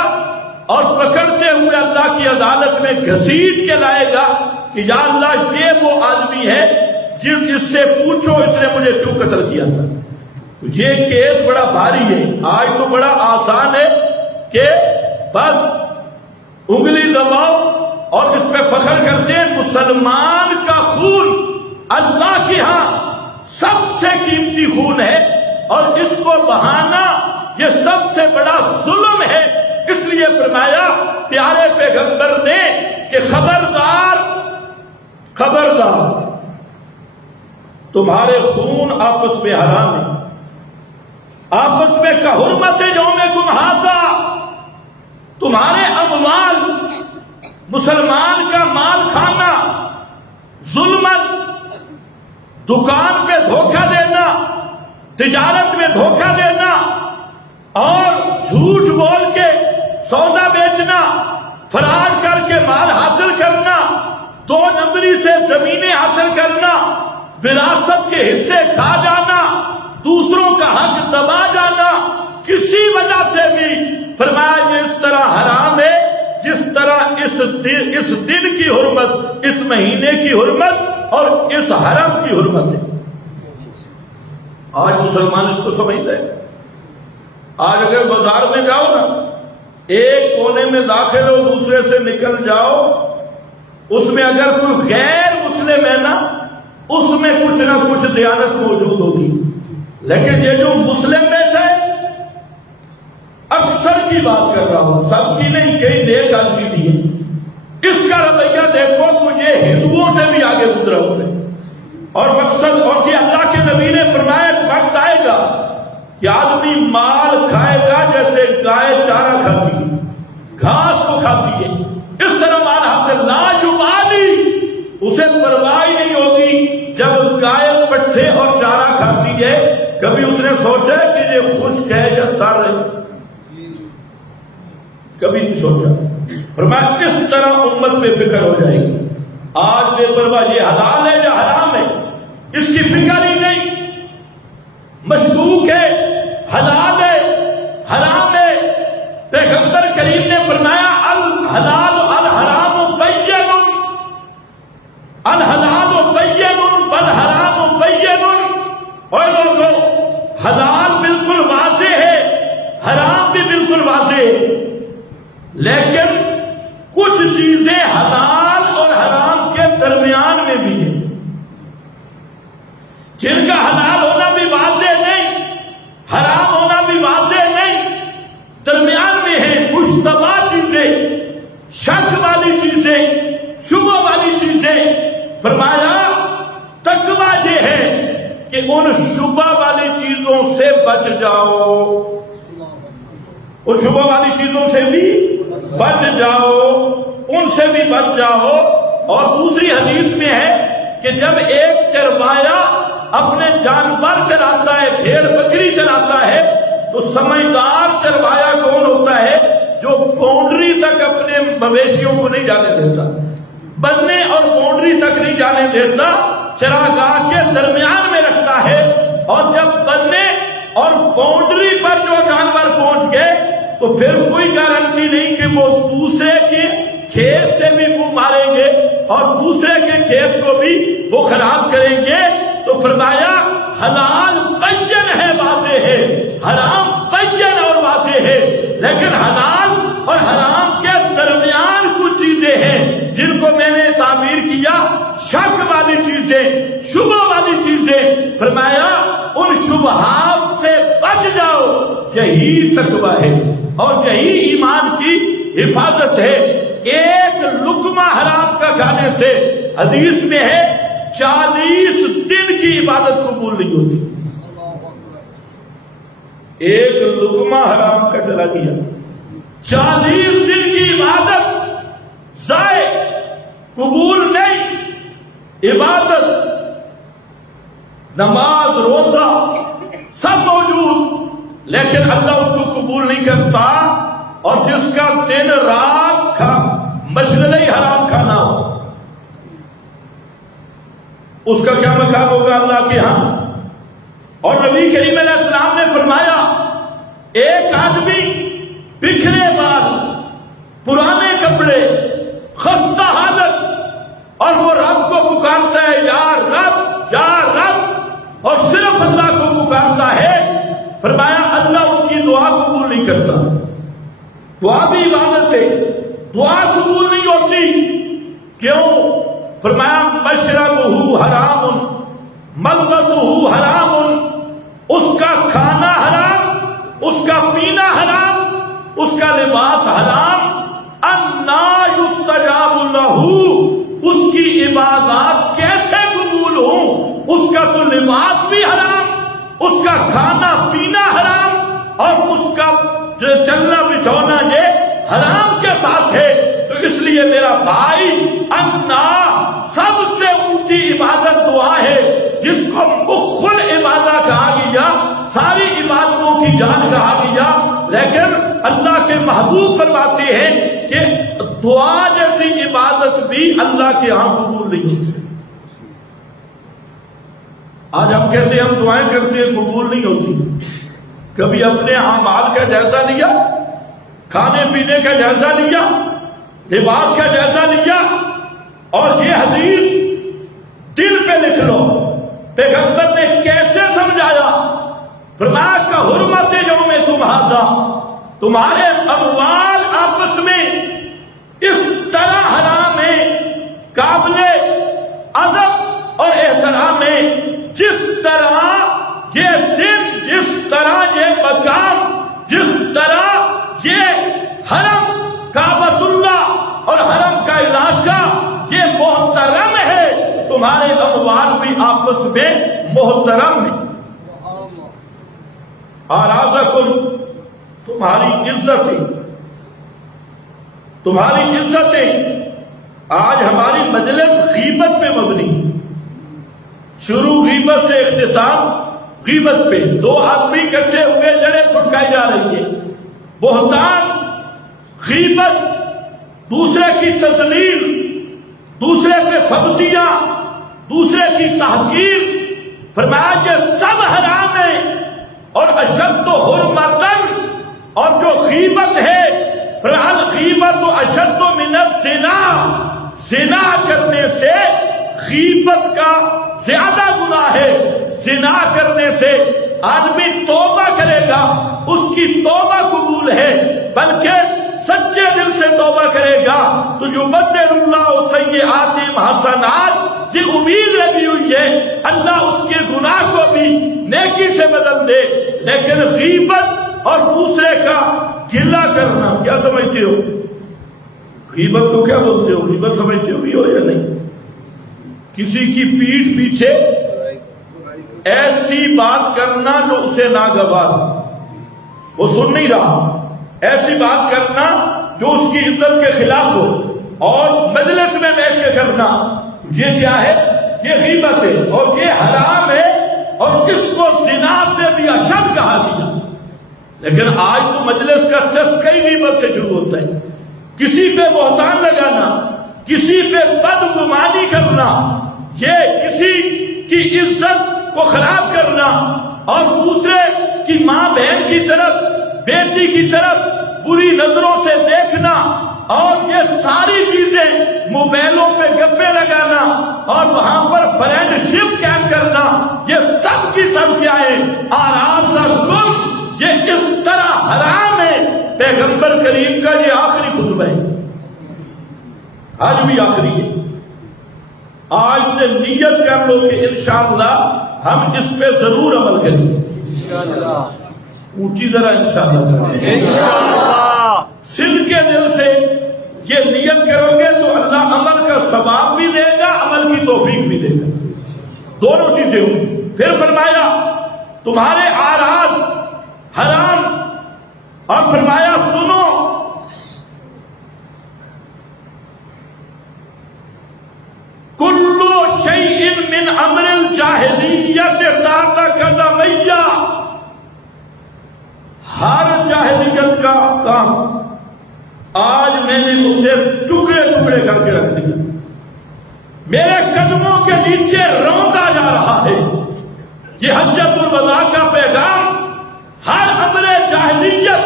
اور پکڑتے ہوئے اللہ کی عدالت میں گھسیٹ کے لائے گا کہ یا اللہ یہ وہ آدمی ہے اس سے پوچھو اس نے مجھے کیوں قتل کیا تھا. یہ کیس بڑا بھاری ہے. آج تو بڑا آسان ہے کہ بس انگلی دباؤ اور اس پہ فخر کرتے ہیں. مسلمان کا خون اللہ کے ہاں سب سے قیمتی خون ہے اور اس کو بہانا یہ سب سے بڑا ظلم ہے. اس لیے فرمایا پیارے پیغمبر نے کہ خبردار خبردار تمہارے خون آپس میں حرام ہے، آپس میں کحرمت یومکم ھذا. تمہارے اموال، مسلمان کا مال کھانا، ظلمت، دکان پہ دھوکہ دینا، تجارت میں دھوکہ دینا اور جھوٹ بول کے سودا بیچنا، فراڈ کر کے مال حاصل کرنا، 2 نمبری سے زمینیں حاصل کرنا، وراثت کے حصے کھا جانا، دوسروں کا حق دبا جانا، کسی وجہ سے بھی فرمایا یہ اس طرح حرام ہے جس طرح اس دن کی حرمت، اس مہینے کی حرمت اور اس حرم کی حرمت ہے. آج مسلمان اس کو سمجھتے ہیں. آج اگر بازار میں جاؤ نا، ایک کونے میں داخل ہو دوسرے سے نکل جاؤ، اس میں اگر کوئی غیر مسلم ہے نا اس میں کچھ نہ کچھ دیانت موجود ہوگی، لیکن یہ جو مسلم بیٹھا ہے، اکثر کی بات کر رہا ہوں، سب کی نہیں، کئی نیک آدمی بھی ہے، اس کا رویہ دیکھو تو یہ ہندوؤں سے بھی آگے گزرا ہوتا ہے. اور مقصد اور کہ اللہ کے نبی نے فرمایا ایک وقت آئے گا کہ آدمی مال کھائے گا جیسے گائے چارہ کھاتی ہے، گھاس کو کھاتی ہے، اس طرح مال حاصل لا یبالی، اسے پرواہ نہیں ہوگی. جب گائے پٹھے اور چارہ کھاتی ہے کبھی اس نے سوچا کہ یہ خشک ہے یا تر ہے؟ کبھی نہیں سوچا. فرمایا اس طرح امت میں فکر ہو جائے گی. آج بے پرواہ یہ حلال ہے یا حرام ہے اس کی فکر ہی نہیں، مشکوک ہے، حلال ہے حرام ہے. پیغمبر کریم نے فرمایا الحلال الحرام بین، الحلال بین والحرام بین. اور لوگوں حلال بالکل واضح ہے، حرام بھی بالکل واضح ہے، لیکن کچھ چیزیں حلال اور حرام کے درمیان میں بھی ہیں جن کا حلال ہونا بھی واضح نہیں، حرام ہونا بھی واضح نہیں، درمیان میں ہے. مشتبہ چیزیں، شک والی چیزیں، شبہ والی فرمایا تقویٰ یہ ہے کہ ان شبہ والی چیزوں سے بچ جاؤ، ان شبہ والی چیزوں سے بھی بچ جاؤ، ان سے بھی بچ جاؤ۔ اور دوسری حدیث میں ہے کہ جب ایک چروایا اپنے جانور چراتا ہے، بھیڑ بکری چراتا ہے، تو سمجھدار چروایا کون ہوتا ہے؟ جو باؤنڈری تک اپنے مویشیوں کو نہیں جانے دیتا، بننے اور باؤنڈری تک نہیں جانے دیتا، چراگاہ کے درمیان میں رکھتا ہے، اور جب بننے اور باؤنڈری پر جو جانور پہنچ گئے تو پھر کوئی گارنٹی نہیں کہ وہ دوسرے کے کھیت سے بھی منہ ماریں گے اور دوسرے کے کھیت کو بھی وہ خراب کریں گے۔ تو فرمایا حلال بین ہے، واضح ہے، حرام بین اور واضح ہے، لیکن حلال اور حرام کے درمیان کچھ چیزیں ہیں جن کو میں نے تعبیر کیا شک والی چیزیں، شبہ والی چیزیں۔ فرمایا ان شبہات سے بچ جاؤ، یہی تقویٰ ہے اور یہی ایمان کی حفاظت ہے۔ ایک لقمہ حرام کا کھانے سے حدیث میں ہے 40 دن کی عبادت قبول نہیں ہوتی۔ ایک لقمہ حرام کا چلا گیا، 40 دن کی عبادت ضائع، قبول نہیں۔ عبادت، نماز، روزہ سب موجود، لیکن اللہ اس کو قبول نہیں کرتا۔ اور جس کا دن رات مشغلہ حرام کھانا ہو، اس کا کیا مقام ہوگا اللہ کے ہاں؟ اور نبی کریم علیہ السلام نے فرمایا ایک آدمی بکھرے بال، پرانے کپڑے، خستہ حالت، اور وہ رب کو پکارتا ہے یا رب یا رب، اور صرف اللہ کو پکارتا ہے، فرمایا اللہ اس کی دعا قبول نہیں کرتا۔ دعا بھی عبادت ہے، دعا قبول نہیں ہوتی۔ کیوں؟ فرمایا مشربہ حرام، ملبسہ حرام، اس کا کھانا حرام، اس کا پینا حرام، اس کا لباس حرام۔ انا یستجاب لہ، اس کی عبادات کیسے قبول ہوں؟ اس کا تو لباس بھی حرام، اس کا کھانا پینا حرام، اور اس کا چلنا بچھونا یہ حرام کے ساتھ ہے۔ تو اس لیے میرا بھائی، انا سب سے اونچی عبادت دعا ہے، جس کو مخ العبادہ کہا گیا، ساری عبادتوں کی جان کہا گیا، لیکن اللہ کے محبوب فرماتے ہیں کہ دعا جیسی عبادت بھی اللہ کے ہاں قبول نہیں ہوتی۔ آج ہم کہتے ہیں ہم دعائیں کرتے ہیں، قبول نہیں ہوتی۔ کبھی اپنے اعمال کا جائزہ لیا، کھانے پینے کا جائزہ لیا، لباس کا جائزہ لیا؟ اور یہ حدیث دل پہ لکھ لو، پیغمبر نے کیسے سمجھایا؟ فرمایا کہ حرمت یوم تمہارا، تمہارے اموال آپس میں اس طرح حرام ہے، قابل ادب اور احترام ہے، جس طرح یہ دن، جس طرح یہ مقام، جس طرح یہ حرم کعبۃ اللہ اور حرم کا علاقہ یہ محترم ہے، تمہارے اموال بھی آپس میں محترم ہیں۔ اعراضکم، تمہاری عزتیں، تمہاری عزتیں۔ آج ہماری مجلس غیبت پہ مبنی ہے، شروع غیبت سے اختتام غیبت پہ۔ دو آدمی اکٹھے ہوئے، جڑیں چھڑکائی جا رہی ہے، بہتان، غیبت، دوسرے کی تذلیل، دوسرے پہ فبتیاں، دوسرے کی تحقیر۔ فرمایا کہ سب حرام ہے، اور اشد حرمتن، اور جو غیبت ہے، فرمایا غیبت اشد من الزنا، زنا کرنے سے غیبت کا زیادہ گناہ ہے۔ زنا کرنے سے آدمی توبہ کرے گا، اس کی توبہ قبول ہے، بلکہ سچے دل سے توبہ کرے گا تو یبدل اللہ سیئاتہم حسنات، یہ امید لگی ہوئی ہے اللہ اس کے گناہ کو بھی نیکی سے بدل دے۔ لیکن غیبت اور دوسرے کا گلہ کرنا، کیا سمجھتے ہو؟ غیبت کو کیا بولتے ہو؟ غیبت سمجھتے ہو بھی ہو یا نہیں؟ کسی کی پیٹھ پیچھے ایسی بات کرنا جو اسے ناگوار وہ سن نہیں رہا، ایسی بات کرنا جو اس کی عزت کے خلاف ہو، اور مجلس میں بیٹھ کے کرنا، یہ کیا ہے؟ یہ غیبت ہے اور یہ حرام ہے، اور اس کو زنا سے بھی اشد کہا گیا۔ لیکن آج تو مجلس کا چسکا ہی غیبت سے شروع ہوتا ہے، کسی پہ بہتان لگانا، کسی پہ بدگمانی کرنا، یہ کسی کی عزت کو خراب کرنا، اور دوسرے کی ماں بہن کی طرف، بیٹی کی طرف بری نظروں سے دیکھنا، اور یہ ساری چیزیں موبائلوں پہ گپے لگانا اور وہاں پر فرینڈ شپ قائم کرنا، یہ سب کی سب کیا ہے؟ آرام کا کل یہ اس طرح حرام ہے۔ پیغمبر کریم کا یہ آخری خطبہ ہے، آج بھی آخری ہے۔ آج سے نیت کر لو کہ انشاءاللہ ہم اس پہ ضرور عمل کریں گے، انشاءاللہ۔ اونچی ذرا انشاءاللہ، انشاءاللہ۔ سل کے دل سے یہ نیت کرو گے تو اللہ عمل کا ثواب بھی دے گا، عمل کی توفیق بھی دے گا، دونوں چیزیں ہوں گی۔ پھر فرمایا تمہارے اعراض حرام، اور فرمایا سنو کلو شیء من امر الجاہلیت تحت قدمیہ، ہر جاہلیت کا کام آج میں نے اسے ٹکڑے ٹکڑے کر کے رکھ دیا، میرے قدموں کے نیچے روندا جا رہا ہے۔ یہ حجۃ الوداع کا پیغام، ہر امر جاہلیت،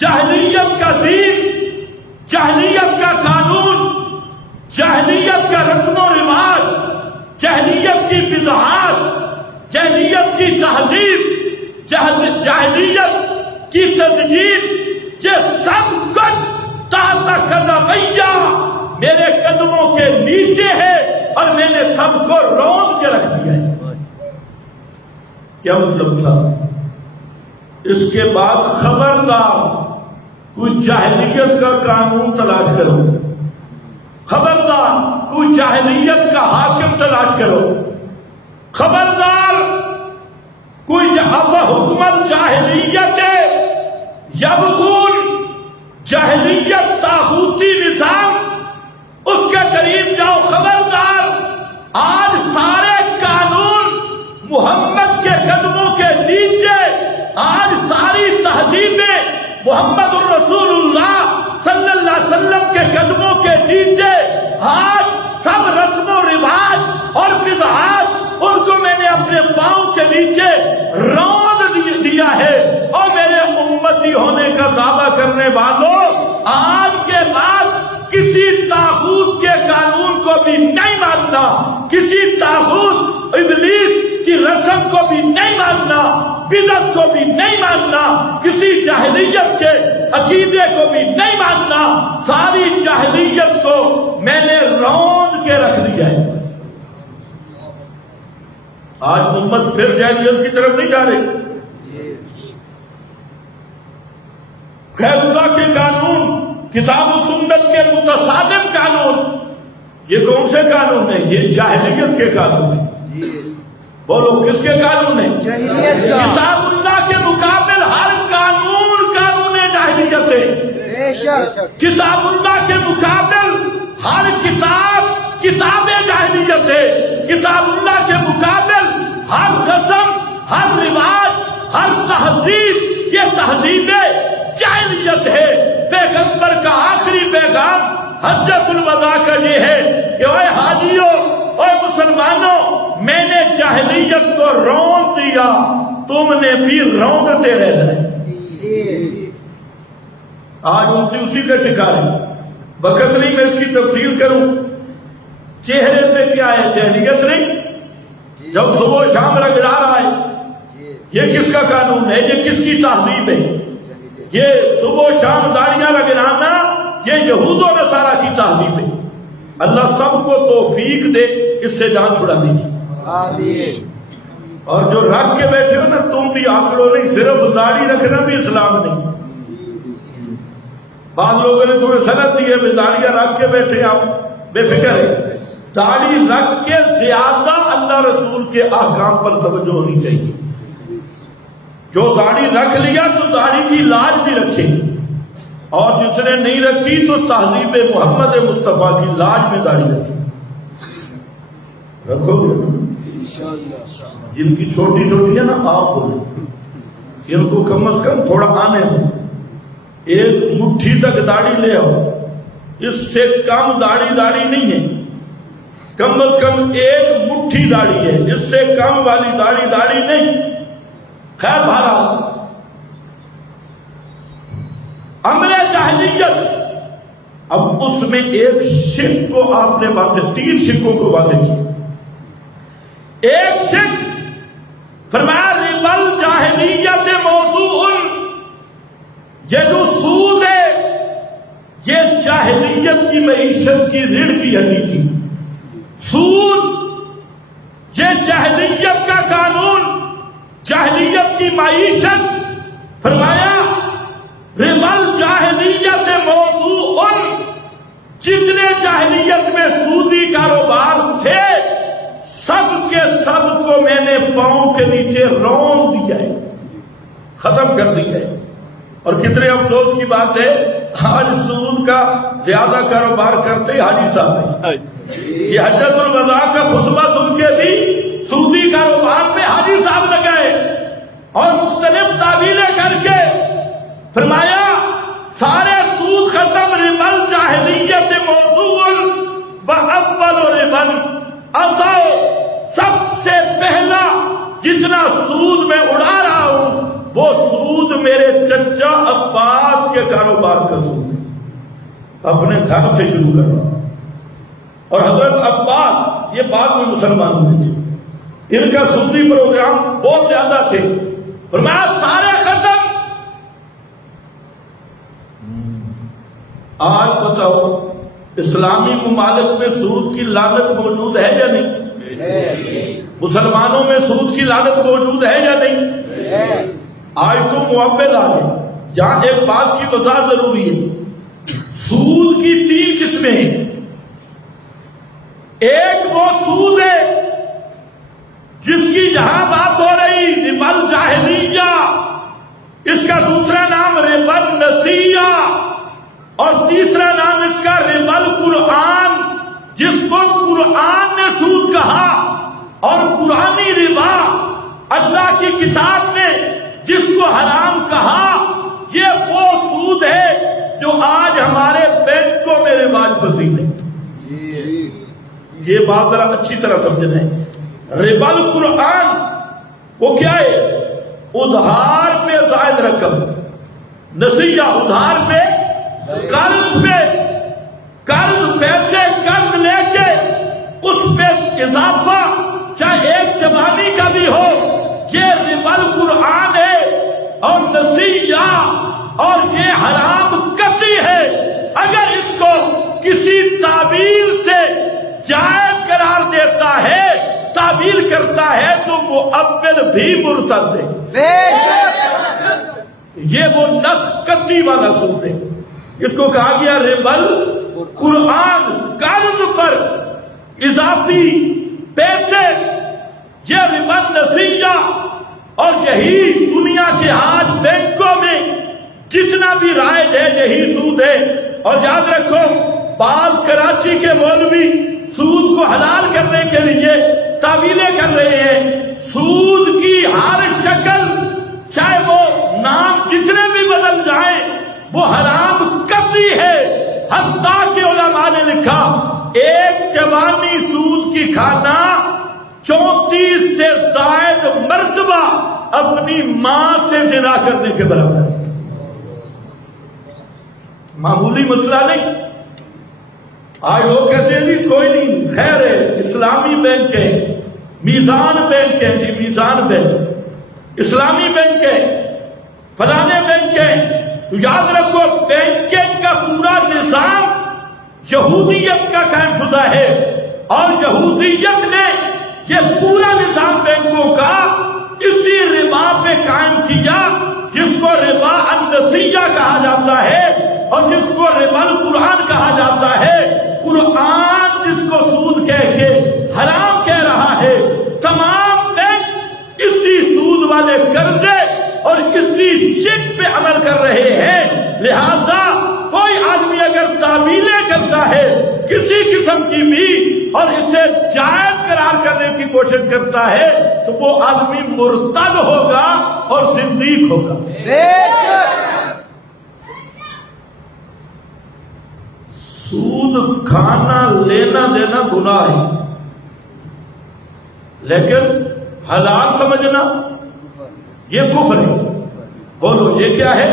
جاہلیت کا دین، جاہلیت کا قانون، جاہلیت کا رسم و رواج، جاہلیت کی بدعات، جاہلیت کی تہذیب، جاہلیت کی تسجیل، یہ سب کچھ تحت قدمیہ میرے قدموں کے نیچے ہے، اور میں نے سب کو روند کے رکھ دیا ہے۔ کیا مطلب تھا؟ اس کے بعد خبردار کوئی جاہلیت کا قانون تلاش کرو، خبردار کوئی جاہلیت کا حاکم تلاش کرو، خبردار کوئی حکم الجاہلیت یبغون، جاہلیت طاغوتی نظام، اس کے قریب جاؤ، خبردار۔ آج سارے قانون محمد کے قدموں کے نیچے، آج ساری تہذیبیں محمد الرسول اللہ صلی اللہ علیہ وسلم کے قدموں کے نیچے، آج سب رسم و رواج اور بدعات، ان کو میں نے اپنے پاؤں کے نیچے روند دیا ہے۔ اور میرے امتی ہونے کا دعویٰ کرنے والوں، آج کے بعد کسی طاغوت کے قانون کو بھی نہیں ماننا، کسی طاغوت ابلیس کی رسم کو بھی نہیں ماننا، بدعت کو بھی نہیں ماننا، کسی جاہلیت کے عقیدے کو بھی نہیں ماننا۔ ساری جاہلیت کو میں نے روند کے رکھ دیا ہے۔ آج امت پھر جاہلیت کی طرف نہیں جا رہی۔ غیر اللہ کے قانون، کتاب و سنت کے متصادم قانون، یہ کون سے قانون ہیں؟ یہ جاہلیت کے قانون ہیں۔ بولو کس کے قانون ہیں؟ جاہلیت کا۔ کتاب اللہ کے مقابل ہر قانون قانون جاہلیت ہے۔ کتاب اللہ کے مقابل ہر کتاب کتاب جاہلیت ہے۔ کتاب اللہ کے مقابل ہر رسم، ہر رواج، ہر تہذیب، یہ تہذیب جاہلیت ہے۔ پیغمبر کا آخری پیغام حجۃ الوداع کا یہ ہے کہ اے حاجیوں، اے مسلمانوں، میں نے جاہلیت کو روند دیا، تم نے بھی روندتے رہنا ہے۔ آج امتی اسی کا شکار ہے۔ وقت نہیں میں اس کی تفصیل کروں، چہرے پہ کیا ہے؟ جاہلیت نہیں، جب صبح و شام رگڑا رہا ہے، یہ کس کا قانون ہے؟ یہ کس کی تہذیب ہے؟ یہ صبح و شام داڑیاں رگڑانا یہ یہود و نصارہ کی تہذیب ہے۔ اللہ سب کو توفیق دے اس سے جان چھڑا دے گی، آمین۔ اور جو رکھ کے بیٹھے ہو نا، تم بھی آکڑو نہیں، صرف داڑھی رکھنا بھی اسلام نہیں۔ بعض لوگوں نے تمہیں سند دی ہے، داڑیاں رکھ کے بیٹھے آپ بے فکر ہے، داڑھی رکھ کے زیادہ اللہ رسول کے احکام پر توجہ ہونی چاہیے. جو داڑھی رکھ لیا تو داڑھی کی لاج بھی رکھے، اور جس نے نہیں رکھی تو تہذیب محمد مصطفیٰ کی لاج میں داڑھی رکھے. رکھو گے؟ جن کی چھوٹی چھوٹی ہے نا، آپ بولے ان کو کم از کم تھوڑا آنے دو. ایک مٹھی تک داڑھی لے آؤ، اس سے کم داڑھی نہیں ہے. کم از کم ایک مٹھی داڑھی ہے، اس سے کم والی داڑھی نہیں. خیر بہرحال امر جاہلیت، اب اس میں ایک شرک کو آپ نے واضح، 3 شرکوں کو واضح کیا. ایک شرک فرمایا ربل جاہلیت موضوع، یہ جو سود ہے یہ جاہلیت کی معیشت کی ریڑھ کی ہڈی تھی. سود یہ جاہلیت کا قانون، جاہلیت کی معیشت. فرمایا ربل جاہلیت موضوع، جتنے جاہلیت میں سودی کاروبار تھے سب کے سب کو میں نے پاؤں کے نیچے رون دیا ہے، ختم کر دیا ہے. اور کتنے افسوس کی بات ہے، آج سود کا زیادہ کاروبار کرتے حاجی صاحب ہیں. یہ حجت الوداع کا خطبہ سن کے بھی سودی کاروبار پہ حاجی صاحب لگائے اور مختلف تعبیریں کر کے فرمایا سارے سود ختم. ربل جاہلیت موضوع واول ربن، اصل سب سے پہلا جتنا سود میں اڑا رہا ہوں وہ سود میرے چچا عباس کے کاروبار کا سود ہے. اپنے گھر سے شروع کر رہا ہوں. اور حضرت عباس یہ بعد میں مسلمان ہوئے تھے، ان کا سودی پروگرام بہت زیادہ تھے. فرمایا سارے ختم. آج بتاؤ اسلامی ممالک میں سود کی لعنت موجود ہے یا نہیں؟ مسلمانوں میں سود کی لعنت موجود ہے یا نہیں؟ آج تو معامل آ گئے. یہاں ایک بات کی وضاحت ضروری ہے. سود کی 3 قسمیں ہیں. ایک وہ سود ہے جس کی یہاں بات ہو رہی ربل جاہلیہ، اس کا دوسرا نام ربل نسیہ، اور تیسرا نام اس کا ربل قرآن، جس کو قرآن نے سود کہا. اور قرآنی ربا اللہ کی کتاب نے جس کو حرام کہا، یہ وہ سود ہے جو آج ہمارے بینکوں میں رواج پذیر ہے. یہ بات ذرا اچھی طرح سمجھنا ہے. ربل قرآن وہ کیا ہے؟ ادھار پہ زائد رقم. نسیہ ادھار پہ، قرض پیسے قرض لے کے اس پہ اضافہ چاہے ایک زبانی کا بھی ہو، یہ ربل قرآن ہے. اور نسیہ اور یہ حرام قطعی ہے. اگر اس کو کسی تعبیر سے جائز قرار دیتا ہے، تعبیر کرتا ہے، تو مؤول بھی مرتد ہے. یہ وہ نس قطعی والا سود ہے. اس کو کہا گیا ربل قرآن. قرض پر اضافی پیسے یہ ربل نسیہ. اور یہی دنیا کے آج بینکوں میں جتنا بھی رائج ہے یہی سود ہے. اور یاد رکھو بعض کراچی کے مولوی سود کو حلال کرنے کے لیے تعویلیں کر رہے ہیں. سود کی ہر شکل چاہے وہ نام جتنے بھی بدل جائیں وہ حرام قطعی ہے. حتیٰ کہ علماء نے لکھا ایک جوانی سود کی کھانا 34 سے زائد مرتبہ اپنی ماں سے زنا کرنے کے برابر ہے. معمولی مسئلہ نہیں. آج لوگ کہتے ہیں جی کوئی نہیں، خیر ہے، اسلامی بینک ہے، میزان بینک ہے، جی میزان بینک، اسلامی بینک ہے، فلانے بینک ہے. تو یاد رکھو بینکنگ کا پورا نظام یہودیت کا قائم شدہ ہے. اور یہودیت نے یہ پورا نظام بینکوں کا اسی ربا پہ قائم کیا جس کو ربا النسیہ کہا جاتا ہے اور جس کو ربا القرآن کہا جاتا ہے. قرآن جس کو سود کہہ اسی شک پہ عمل کر رہے ہیں. لہذا کوئی آدمی اگر تعویلیں کرتا ہے کسی قسم کی بھی اور اسے جائز قرار کرنے کی کوشش کرتا ہے تو وہ آدمی مرتد ہوگا اور زندیق ہوگا. سود کھانا لینا دینا گناہ ہے، لیکن حلال سمجھنا یہ کفر ہے. بولو یہ کیا ہے؟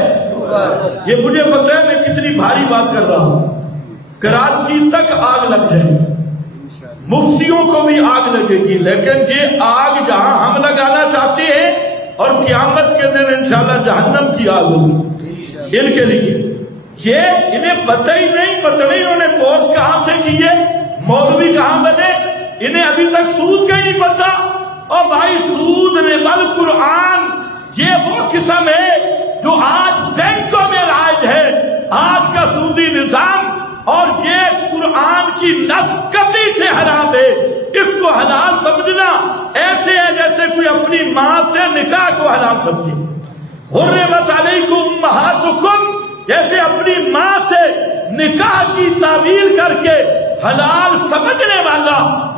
یہ مجھے پتہ ہے میں کتنی بھاری بات کر رہا ہوں. کراچی تک آگ لگ جائے گی، مفتیوں کو بھی آگ لگے گی، لیکن یہ آگ جہاں ہم لگانا چاہتے ہیں اور قیامت کے دن انشاءاللہ جہنم کی آگ ہوگی ان کے لیے. یہ انہیں پتہ ہی نہیں، پتہ نہیں انہوں نے کورس کہاں سے کیے، مولوی کہاں بنے، انہیں ابھی تک سود کا ہی نہیں پتا. اور بھائی سود ربا القرآن یہ وہ قسم ہے جو آج بینکوں میں رائج ہے، آج کا سودی نظام، اور یہ قرآن کی نص قطعی سے حرام ہے. اس کو حلال سمجھنا ایسے ہے جیسے کوئی اپنی ماں سے نکاح کو حلال سمجھے. حرمت علیکم امہاتکم، جیسے اپنی ماں سے نکاح کی تعویل کر کے حلال سمجھنے والا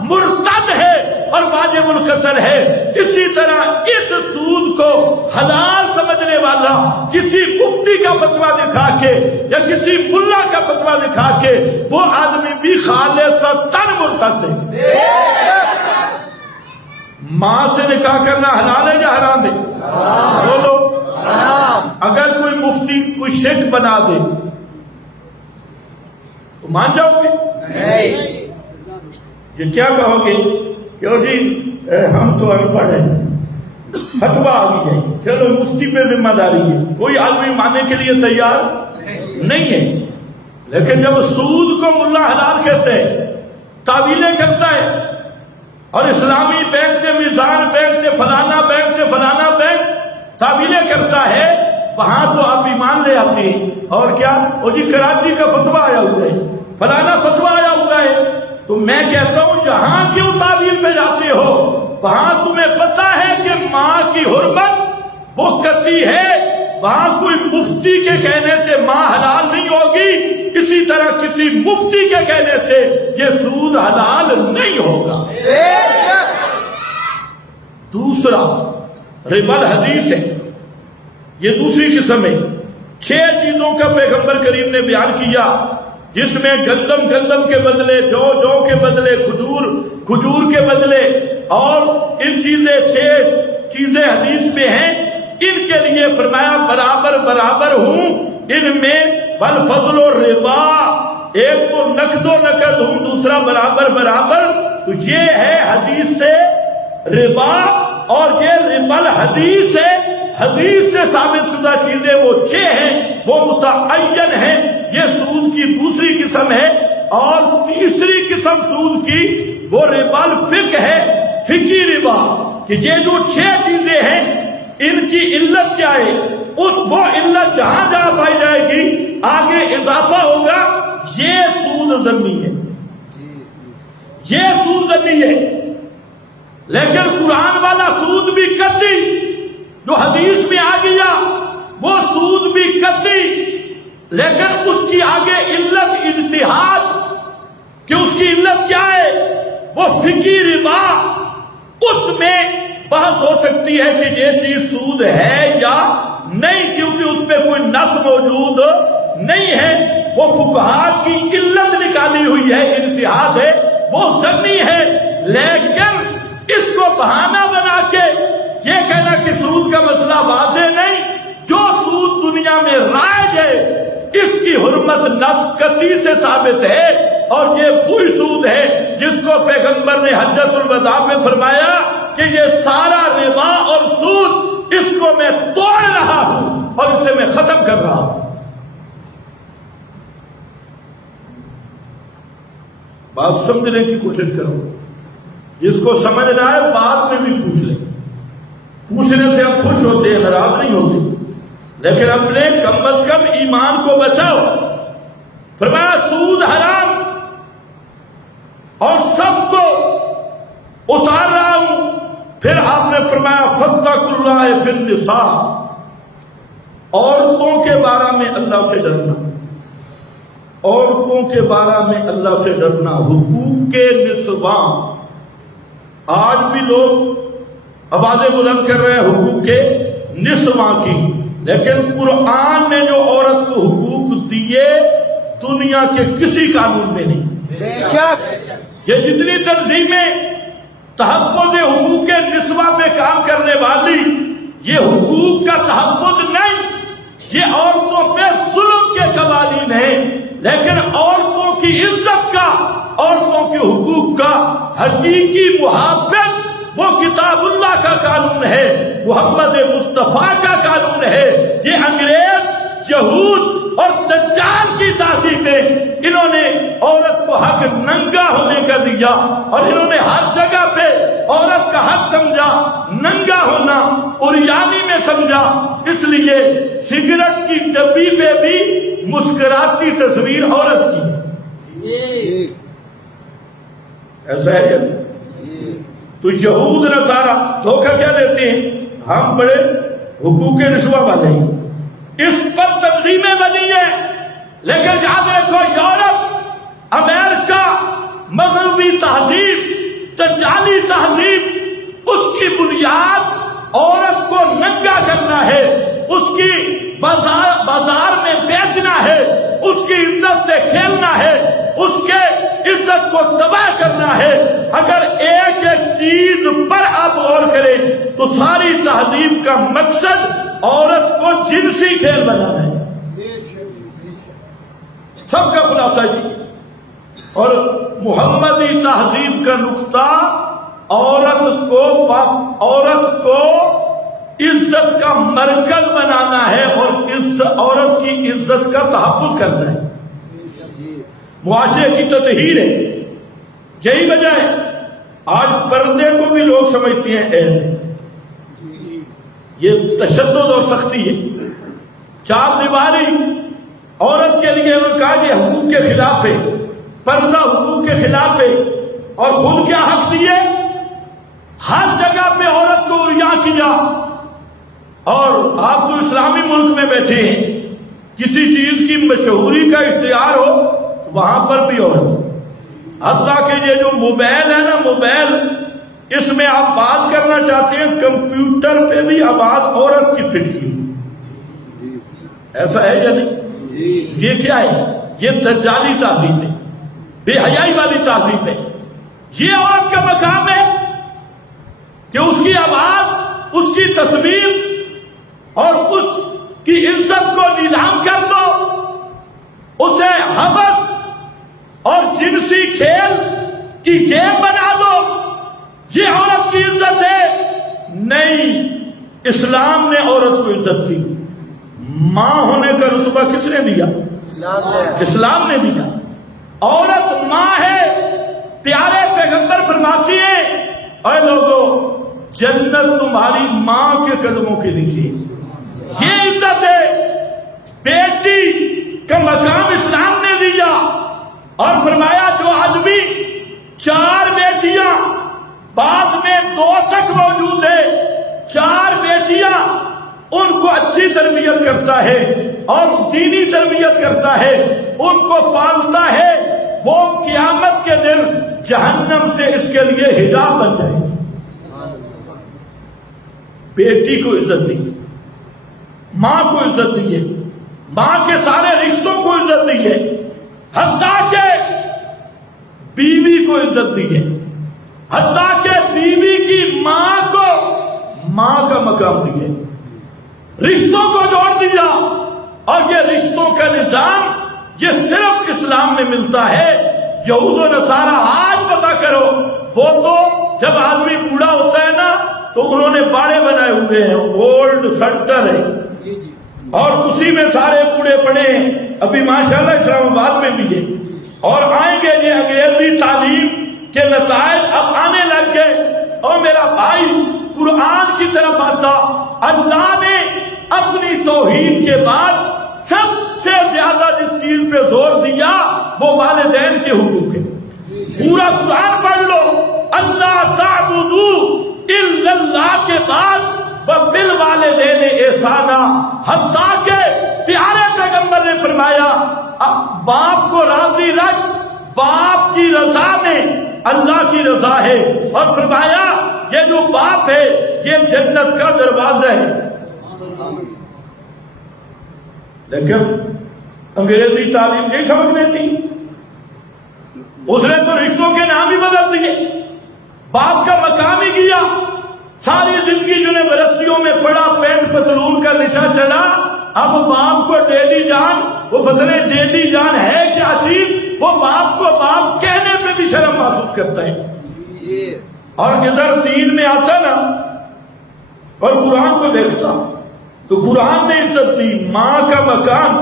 مرتد ہے اور واجب القتل ہے. اسی طرح اس سود کو حلال سمجھنے والا کسی مفتی کا فتویٰ دکھا کے یا کسی ملا کا فتویٰ دکھا کے وہ آدمی بھی خالصتاً مرتد ہے. ماں سے نکاح کرنا حلال ہے یا حرام ہے؟ بولو. اگر کوئی مفتی کوئی شیخ بنا دے تو مان جاؤ گے؟ یہ کیا کہو گے کہ جی ہم تو ان پڑھ ہیں، فتویٰ آ گئی ہے، چلو مفتی پہ ذمہ داری ہے. کوئی آدمی ماننے کے لیے تیار نہیں ہے. لیکن جب سود کو ملا حلال کہتے ہیں، تعویلیں کرتا ہے اور اسلامی بینک سے میزان بینک سے فلانا بینک سے فلانا بینک تعویلیں کرتا ہے، وہاں تو آپ ایمان لے آتے ہیں. اور کیا وہ جی کراچی کا فتویٰ آیا ہوا ہے، فلانا فتویٰ آیا ہوا ہے. تو میں کہتا ہوں جہاں کیوں تعویل پہ جاتے ہو، وہاں تمہیں پتا ہے کہ ماں کی حرمت وہ قطعی ہے، وہاں کوئی مفتی کے کہنے سے ماں حلال نہیں ہوگی، اسی طرح کسی مفتی کے کہنے سے یہ سود حلال نہیں ہوگا. دوسرا ربا الحدیث ہے، یہ دوسری قسم ہے. 6 چیزوں کا پیغمبر کریم نے بیان کیا جس میں گندم کے بدلے جو کے بدلے کھجور کے بدلے، اور ان 6 چیزیں حدیث میں ہیں. ان کے لیے فرمایا برابر ہوں ان میں بالفضل و ربا. ایک تو نقد و نقد ہوں، دوسرا برابر. تو یہ ہے حدیث سے ربا، اور یہ ربا الحدیث ہے. حدیث سے ثابت شدہ چیزیں وہ 6 ہیں، وہ متعین ہیں. یہ سود کی دوسری قسم ہے. اور تیسری قسم سود کی وہ ربا الفقہ ہے، فقہی ربا، کہ یہ جو 6 چیزیں ہیں ان کی علت کیا ہے، وہ علت جہاں پائی جائے گی آگے اضافہ ہوگا. یہ سود ضمنی ہے، یہ سود ضمنی ہے. لیکن قرآن والا سود بھی قطعی جو حدیث میں آ گیا وہ سود بھی قطعی، لیکن اس کی آگے علت اجتہاد کہ اس کی علت کیا ہے، وہ فقہی ربا. اس میں بحث ہو سکتی ہے کہ یہ چیز سود ہے یا نہیں، کیونکہ اس پہ کوئی نص موجود نہیں ہے. وہ فقہاء کی علت نکالی ہوئی ہے، اجتہاد ہے، وہ ضمنی ہے. لیکن اس کو بہانہ بنا کے یہ کہنا کہ سود کا مسئلہ واضح نہیں. جو سود دنیا میں رائج ہے اس کی حرمت نص قطعی سے ثابت ہے، اور یہ وہی سود ہے جس کو پیغمبر نے حجۃ الوداع میں فرمایا کہ یہ سارا ربا اور سود اس کو میں توڑ رہا ہوں اور اسے میں ختم کر رہا ہوں. بات سمجھنے کی کوشش کرو، جس کو سمجھنا ہے بعد میں بھی پوچھ لیں. پوچھنے سے ہم خوش ہوتے ہیں، ناراض نہیں ہوتے، لیکن اپنے کم از کم ایمان کو بچاؤ. فرمایا سود حرام اور سب کو اتار رہا ہوں. پھر آپ نے فرمایا فاتقوا اللہ فی النساء، عورتوں کے بارے میں اللہ سے ڈرنا، عورتوں کے بارے میں اللہ سے ڈرنا، حقوق کے نسواں۔ آج بھی لوگ آوازیں بلند کر رہے ہیں حقوق کے نسواں کی، لیکن قرآن نے جو عورت کو حقوق دیے دنیا کے کسی قانون میں نہیں۔ بے شک یہ جتنی تنظیمیں تحفظ حقوق نسواں میں کام کرنے والی، یہ حقوق کا تحفظ نہیں، یہ عورتوں پہ ظلم کے قوانین ہیں، لیکن عورتوں کی عزت کا، عورتوں کے حقوق کا حقیقی محافظ وہ کتاب اللہ کا قانون ہے، محمد مصطفیٰ کا قانون ہے۔ یہ انگریز، یہود اور دجال کی تہذیب میں انہوں نے عورت کو حق ننگا ہونے کا دیا، اور انہوں نے ہر جگہ پہ عورت کا حق سمجھا ننگا ہونا، عریانی میں سمجھا۔ اس لیے سگریٹ کی ڈبی پہ بھی مسکراتی تصویر عورت کی، ایسا ہے۔ تو یہود نصارہ دھوکہ کیا دیتے ہیں؟ ہم بڑے حقوق نسواں والے ہیں، اس پر تنظیمیں بنی ہیں، لیکن یاد رکھو یورپ، امریکہ، مغربی تہذیب، دجالی تہذیب، اس کی بنیاد عورت کو ننگا کرنا ہے، اس کی بازار میں بیچنا ہے، اس کی عزت سے کھیلنا ہے، اس کے عزت کو تباہ کرنا ہے۔ اگر ایک ایک چیز پر آپ غور کریں تو ساری تہذیب کا مقصد عورت کو جنسی کھیل بنانا ہے، سب کا خلاصہ یہ۔ اور محمدی تہذیب کا نقطہ عورت کو عزت کا مرکز بنانا ہے، اور اس عورت کی عزت کا تحفظ کرنا ہے، معاشرے کی تطہیر ہے۔ یہی وجہ ہے آج پردے کو بھی لوگ سمجھتے ہیں عیب، یہ تشدد اور سختی ہے۔ چار دیواری عورت کے لیے انہوں نے کہا کہ حقوق کے خلاف ہے، پردہ حقوق کے خلاف ہے، اور خود کیا حق دیے؟ ہر جگہ پہ عورت کو عریاں کیا۔ اور آپ تو اسلامی ملک میں بیٹھے ہیں، کسی چیز کی مشہوری کا اشتہار ہو تو وہاں پر بھی عورت، حتیٰ کہ یہ جو موبائل ہے نا، موبائل، اس میں آپ بات کرنا چاہتے ہیں، کمپیوٹر پہ بھی آواز عورت کی فٹ کی، ایسا ہے یا نہیں؟ یہ کیا ہے؟ یہ دجالی تہذیب ہے، بے حیائی والی تہذیب ہے۔ یہ عورت کا مقام ہے کہ اس کی آواز، اس کی تصویر اور اس کی عزت کو نیلام کر دو، اسے حبس اور جنسی کھیل کی گیم بنا دو، یہ عورت کی عزت ہے؟ نہیں، اسلام نے عورت کو عزت دی۔ ماں ہونے کا رتبہ کس نے دیا؟ اسلام نے دیا۔ عورت ماں ہے، پیارے پیغمبر فرماتی ہیں اے لوگو جنت تمہاری ماں کے قدموں کے نیچے، یہ عزت ہے۔ بیٹی کا مقام اسلام نے دیا، اور فرمایا جو آدمی 4 بیٹیاں، بعض میں 2 تک موجود ہے، 4 بیٹیاں، ان کو اچھی تربیت کرتا ہے اور دینی تربیت کرتا ہے، ان کو پالتا ہے، وہ قیامت کے دن جہنم سے اس کے لیے حجاب بن جائے گی۔ بیٹی کو عزت دی، ماں کو عزت دی ہے، ماں کے سارے رشتوں کو عزت دی ہے، حتیٰ کہ بیوی کو عزت دی ہے، حتیٰ کہ بیوی کی ماں کو ماں کا مقام دی ہے، رشتوں کو جوڑ دیا۔ اور یہ رشتوں کا نظام یہ صرف اسلام میں ملتا ہے۔ یہود و نصارہ آج پتہ کرو، وہ تو جب آدمی بوڑھا ہوتا ہے نا تو انہوں نے باڑے بنائے ہوئے ہیں، اولڈ سینٹر ہے، اور اسی میں سارے بوڑھے پڑے ہیں۔ ابھی ماشاءاللہ اسلام آباد میں بھی ہے، اور آئیں گے یہ انگریزی تعلیم کے نتائج اب آنے لگ گئے۔ اور میرا بھائی قرآن کی طرف آتا، اللہ نے اپنی توحید کے بعد سب سے زیادہ جس چیز پہ زور دیا وہ والدین کے حقوق ہے۔ پورا قرآن پڑھ لو، اللہ تعبدوا الا اللہ کے بعد وبالوالدین احسانا، حتیٰ کہ نے فرمایا باپ کو راضی رکھ، باپ کی رضا میں اللہ کی رضا ہے، اور فرمایا یہ جو باپ ہے یہ جنت کا دروازہ ہے۔ لیکن انگریزی تعلیم نہیں سمجھنے تھی، اس نے تو رشتوں کے نام ہی بدل دیے، باپ کا مقام ہی گیا۔ ساری زندگی یونیورسٹیوں میں پڑھا، پینٹ پتلون کا نشہ چلا، اب باپ کو ڈیڈی جان، وہ پتہ نہیں ڈیڈی جان ہے کیا چیز، وہ باپ کو باپ کہنے پہ بھی شرم محسوس کرتا ہے۔ اور ادھر دین میں آتا نا اور قرآن کو دیکھتا تو قرآن نے عزت دی، ماں کا مقام۔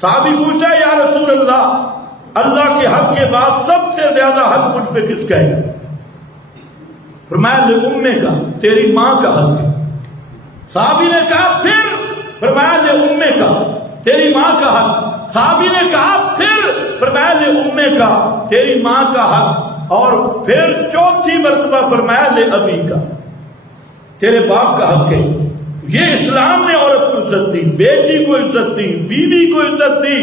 صحابی پوچھا یا رسول اللہ، اللہ کے حق کے بعد سب سے زیادہ حق مجھ پہ کس کا ہے؟ فرمایا لِأُمِّ کا، تیری ماں کا حق ہے۔ صحابی نے کہا پھر؟ فرمایا لِأُمِّ کا، تیری ماں کا حق۔ صحابی نے کہا پھر؟ فرمایا لِأُمِّ کا، تیری ماں کا حق، اور پھر چوتھی مرتبہ فرمایا لِأَبِی کا، تیرے باپ کا حق ہے۔ یہ اسلام نے عورت کو عزت دی، بیٹی کو عزت دی، بیوی کو عزت دی،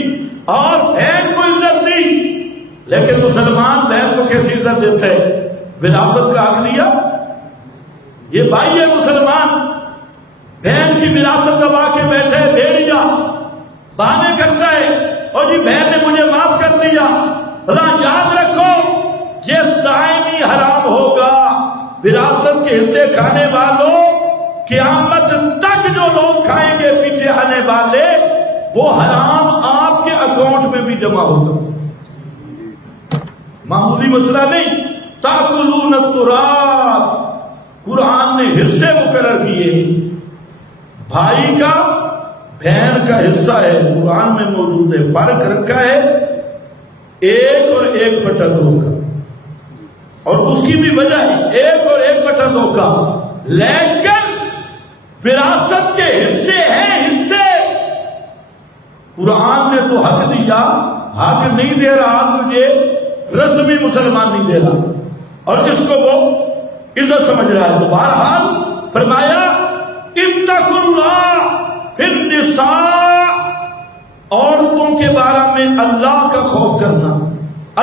اور بہن کو عزت دی۔ لیکن مسلمان بہن کو کیسی عزت دیتے ہیں؟ وراثت کا حق لیا، یہ بھائی ہے مسلمان، بہن کی وراثت دبا کے بیٹھے بھیڑیا بہانے کرتا ہے، اور جی بہن نے مجھے معاف کر دیا۔ اللہ یاد رکھو یہ دائمی حرام ہوگا۔ وراثت کے حصے کھانے والوں، قیامت تک جو لوگ کھائیں گے پیچھے آنے والے، وہ حرام آپ کے اکاؤنٹ میں بھی جمع ہوگا۔ معمولی مسئلہ نہیں، تاکلون التراث، قرآن نے حصے مقرر کیے۔ بھائی کا بہن کا حصہ ہے، قرآن میں موجود ہے، فرق رکھا ہے 1 اور 1/2 کا، اور اس کی بھی وجہ ہے 1 اور 1/2 کا، لیکن وراثت کے حصے ہیں، حصے۔ قرآن نے تو حق دیا، حق نہیں دے رہا تجھے، رسمی مسلمان نہیں دے رہا، اور اس کو وہ عزت سمجھ رہا ہے۔ تو بہرحال فرمایا اتقوا اللہ فی النساء، عورتوں کے بارے میں اللہ کا خوف کرنا،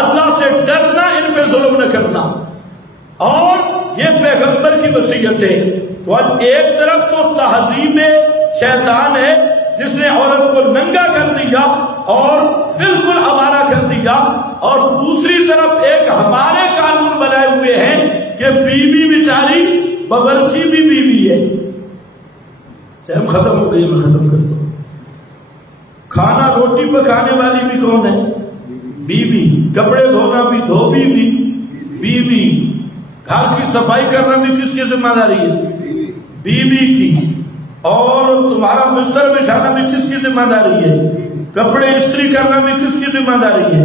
اللہ سے ڈرنا، ان پہ ظلم نہ کرنا، اور یہ پیغمبر کی وصیت ہے۔ تو ایک طرف تو تہذیب شیطان ہے جس نے عورت کو ننگا کر دیا اور بالکل آوارہ کر دیا، اور دوسری طرف ایک ہمارے قانون بنائے ہوئے ہیں کہ بیوی بیچاری باورچی بھی بیوی ہے۔ ٹائم ختم ہو گئی، میں ختم کرتا ہوں۔ کھانا روٹی پکانے والی بھی کون ہے؟ بیوی۔ کپڑے دھونا بھی، دھوبی بھی بیوی۔ گھر کی صفائی کرنا بھی کس کی ذمہ داری ہے؟ بیوی کی۔ اور تمہارا بستر بچھانا بھی کس کی ذمہ داری ہے؟ کپڑے استری کرنا بھی کس کی ذمہ داری ہے؟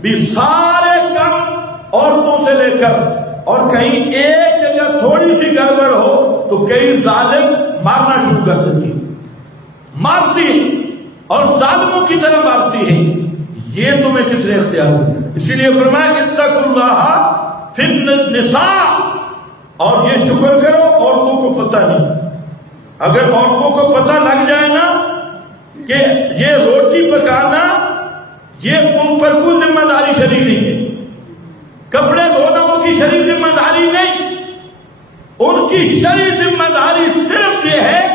بھی سارے کام عورتوں سے لے کر، اور کہیں ایک جگہ تھوڑی سی گڑبڑ ہو تو کئی ظالم مارنا شروع کر دیتی، مارتی اور ظالموں کی طرح مارتی ہے۔ یہ تمہیں کس نے اختیار دیا؟ اسی لیے فرمایا اتقوا اللہ فی النساء، اور یہ شکر کرو عورتوں کو پتہ نہیں۔ اگر عورتوں کو پتہ لگ جائے نا کہ یہ روٹی پکانا یہ ان پر کوئی ذمہ داری شرعی نہیں ہے، کپڑے دھونا ان کی شرعی ذمہ داری نہیں، ان کی شرعی ذمہ داری صرف یہ ہے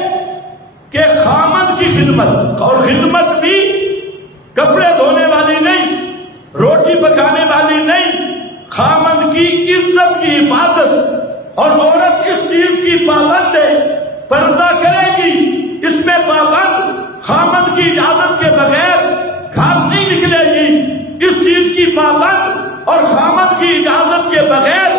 کہ خامد کی خدمت، اور خدمت بھی کپڑے دھونے والی نہیں، روٹی پکانے والی نہیں، خامد کی عزت کی حفاظت۔ اور عورت اس چیز کی پابند ہے، پردہ کرے گی، اس میں پابند، خامد کی اجازت کے بغیر گھر نہیں نکلے گی، اس چیز کی پابند، اور خامد کی اجازت کے بغیر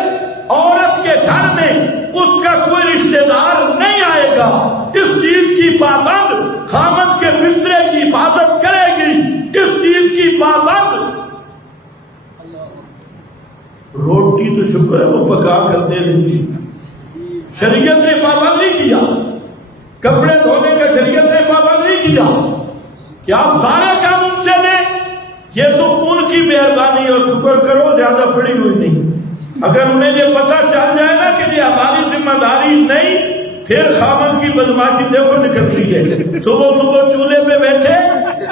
عورت کے گھر میں اس کا کوئی رشتہ دار نہیں آئے گا، اس چیز کی پابند، خامد کے بسترے کی حفاظت کرے گی، اس چیز کی پابند۔ روٹی تو شکر ہے وہ پکا کر دے دیتی، شریعت نے پابند نہیں کیا، کپڑے دھونے کا شریعت نے پابند نہیں کیا کہ آپ سارے کام ان سے لیں، یہ تو ان کی مہربانی، اور شکر کرو زیادہ پڑی ہوئی نہیں۔ اگر انہیں یہ پتہ چل جائے نا کہ یہ ہماری ذمہ داری نہیں، پھر خامد کی بدماشی دیکھو نکلتی ہے، صبح صبح چولہے پہ بیٹھے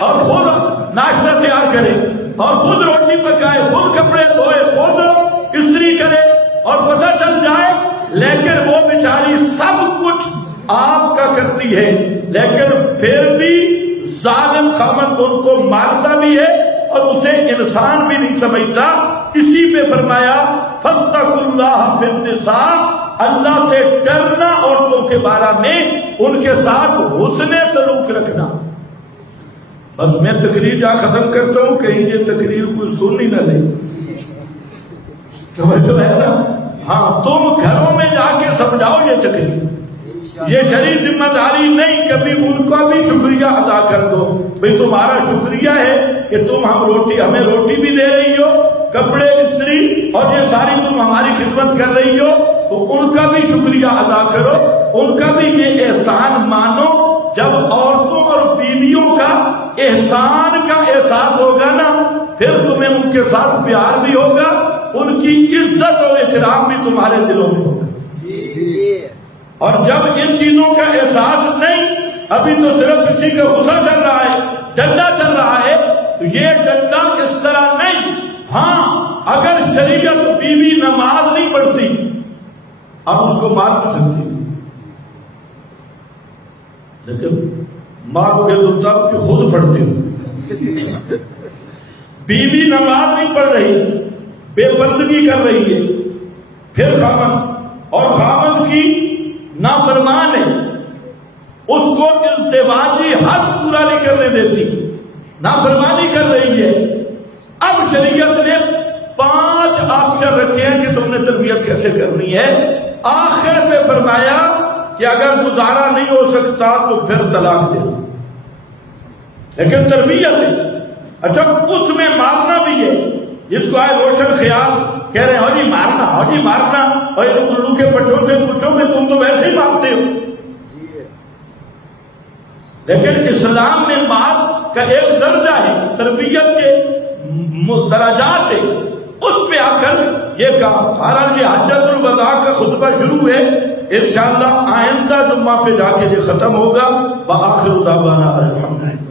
اور خود ناشتہ تیار کرے اور خود روٹی پکائے، خود کپڑے دھوئے، خود استری کرے اور پتہ چل جائے لیکن وہ بیچاری سب کچھ آپ کا کرتی ہے، لیکن پھر بھی ظالم خامد ان کو مارتا بھی ہے اور اسے انسان بھی نہیں سمجھتا. اسی پہ فرمایا فاتقوا اللہ فی النساء، اللہ سے ڈرنا عورتوں کے بارے میں، ان کے ساتھ حسن سلوک رکھنا. بس میں تقریر جہاں ختم کرتا ہوں، کہیں یہ تقریر کوئی سن ہی نہ لے. توجہ ہے نا؟ ہاں تم گھروں میں جا کے سمجھاؤ یہ تقریر، یہ شرعی ذمہ داری نہیں. کبھی ان کا بھی شکریہ ادا کر دو، بھئی تمہارا شکریہ ہے کہ تم ہمیں روٹی بھی دے رہی ہو، کپڑے استری اور یہ ساری تم ہماری خدمت کر رہی ہو، تو ان کا بھی شکریہ ادا کرو، ان کا بھی یہ احسان مانو. جب عورتوں اور بیویوں کا احسان کا احساس ہوگا نا، پھر تمہیں ان کے ساتھ پیار بھی ہوگا، ان کی عزت اور احترام بھی تمہارے دلوں میں ہوگا. اور جب ان چیزوں کا احساس نہیں، ابھی تو صرف کسی کا غصہ چل رہا ہے، ڈنڈا چل رہا ہے، تو یہ ڈنڈا اس طرح نہیں. ہاں اگر شریعت بیوی نماز نہیں پڑھتی اب اس کو مار بھی سکتی، لیکن مارو گے تو تب کہ خود پڑھتی ہو. بیوی نماز نہیں پڑھ رہی، بے پردگی کر رہی ہے، پھر خامد اور خامد کی نافرمان ہے، اس کو ازدواجی حق پورا نہیں کرنے دیتی، نافرمانی کر رہی ہے. اب شریعت نے 5 آپشن رکھے ہیں کہ تم نے تربیت کیسے کرنی ہے. آخر پہ فرمایا کہ اگر گزارا نہیں ہو سکتا تو پھر طلاق دے، لیکن تربیت ہے. اچھا اس میں مارنا بھی ہے، جس کو آئے روشن خیال کہہ رہے ہیں ہو جی مارنا، ہو جی مارنا، اور الو کے پٹھوں سے پوچھو کہ تم تو ویسے ہی مارتے ہو. لیکن اسلام میں مار کا ایک درجہ ہے، تربیت کے درجات ہے، اس پہ آ کر یہ کام. بہرحال یہ حجۃ الوداع کا خطبہ شروع ہے، انشاءاللہ آئندہ جمعہ پہ جا کے یہ ختم ہوگا. وآخر دعوانا الحمدللہ.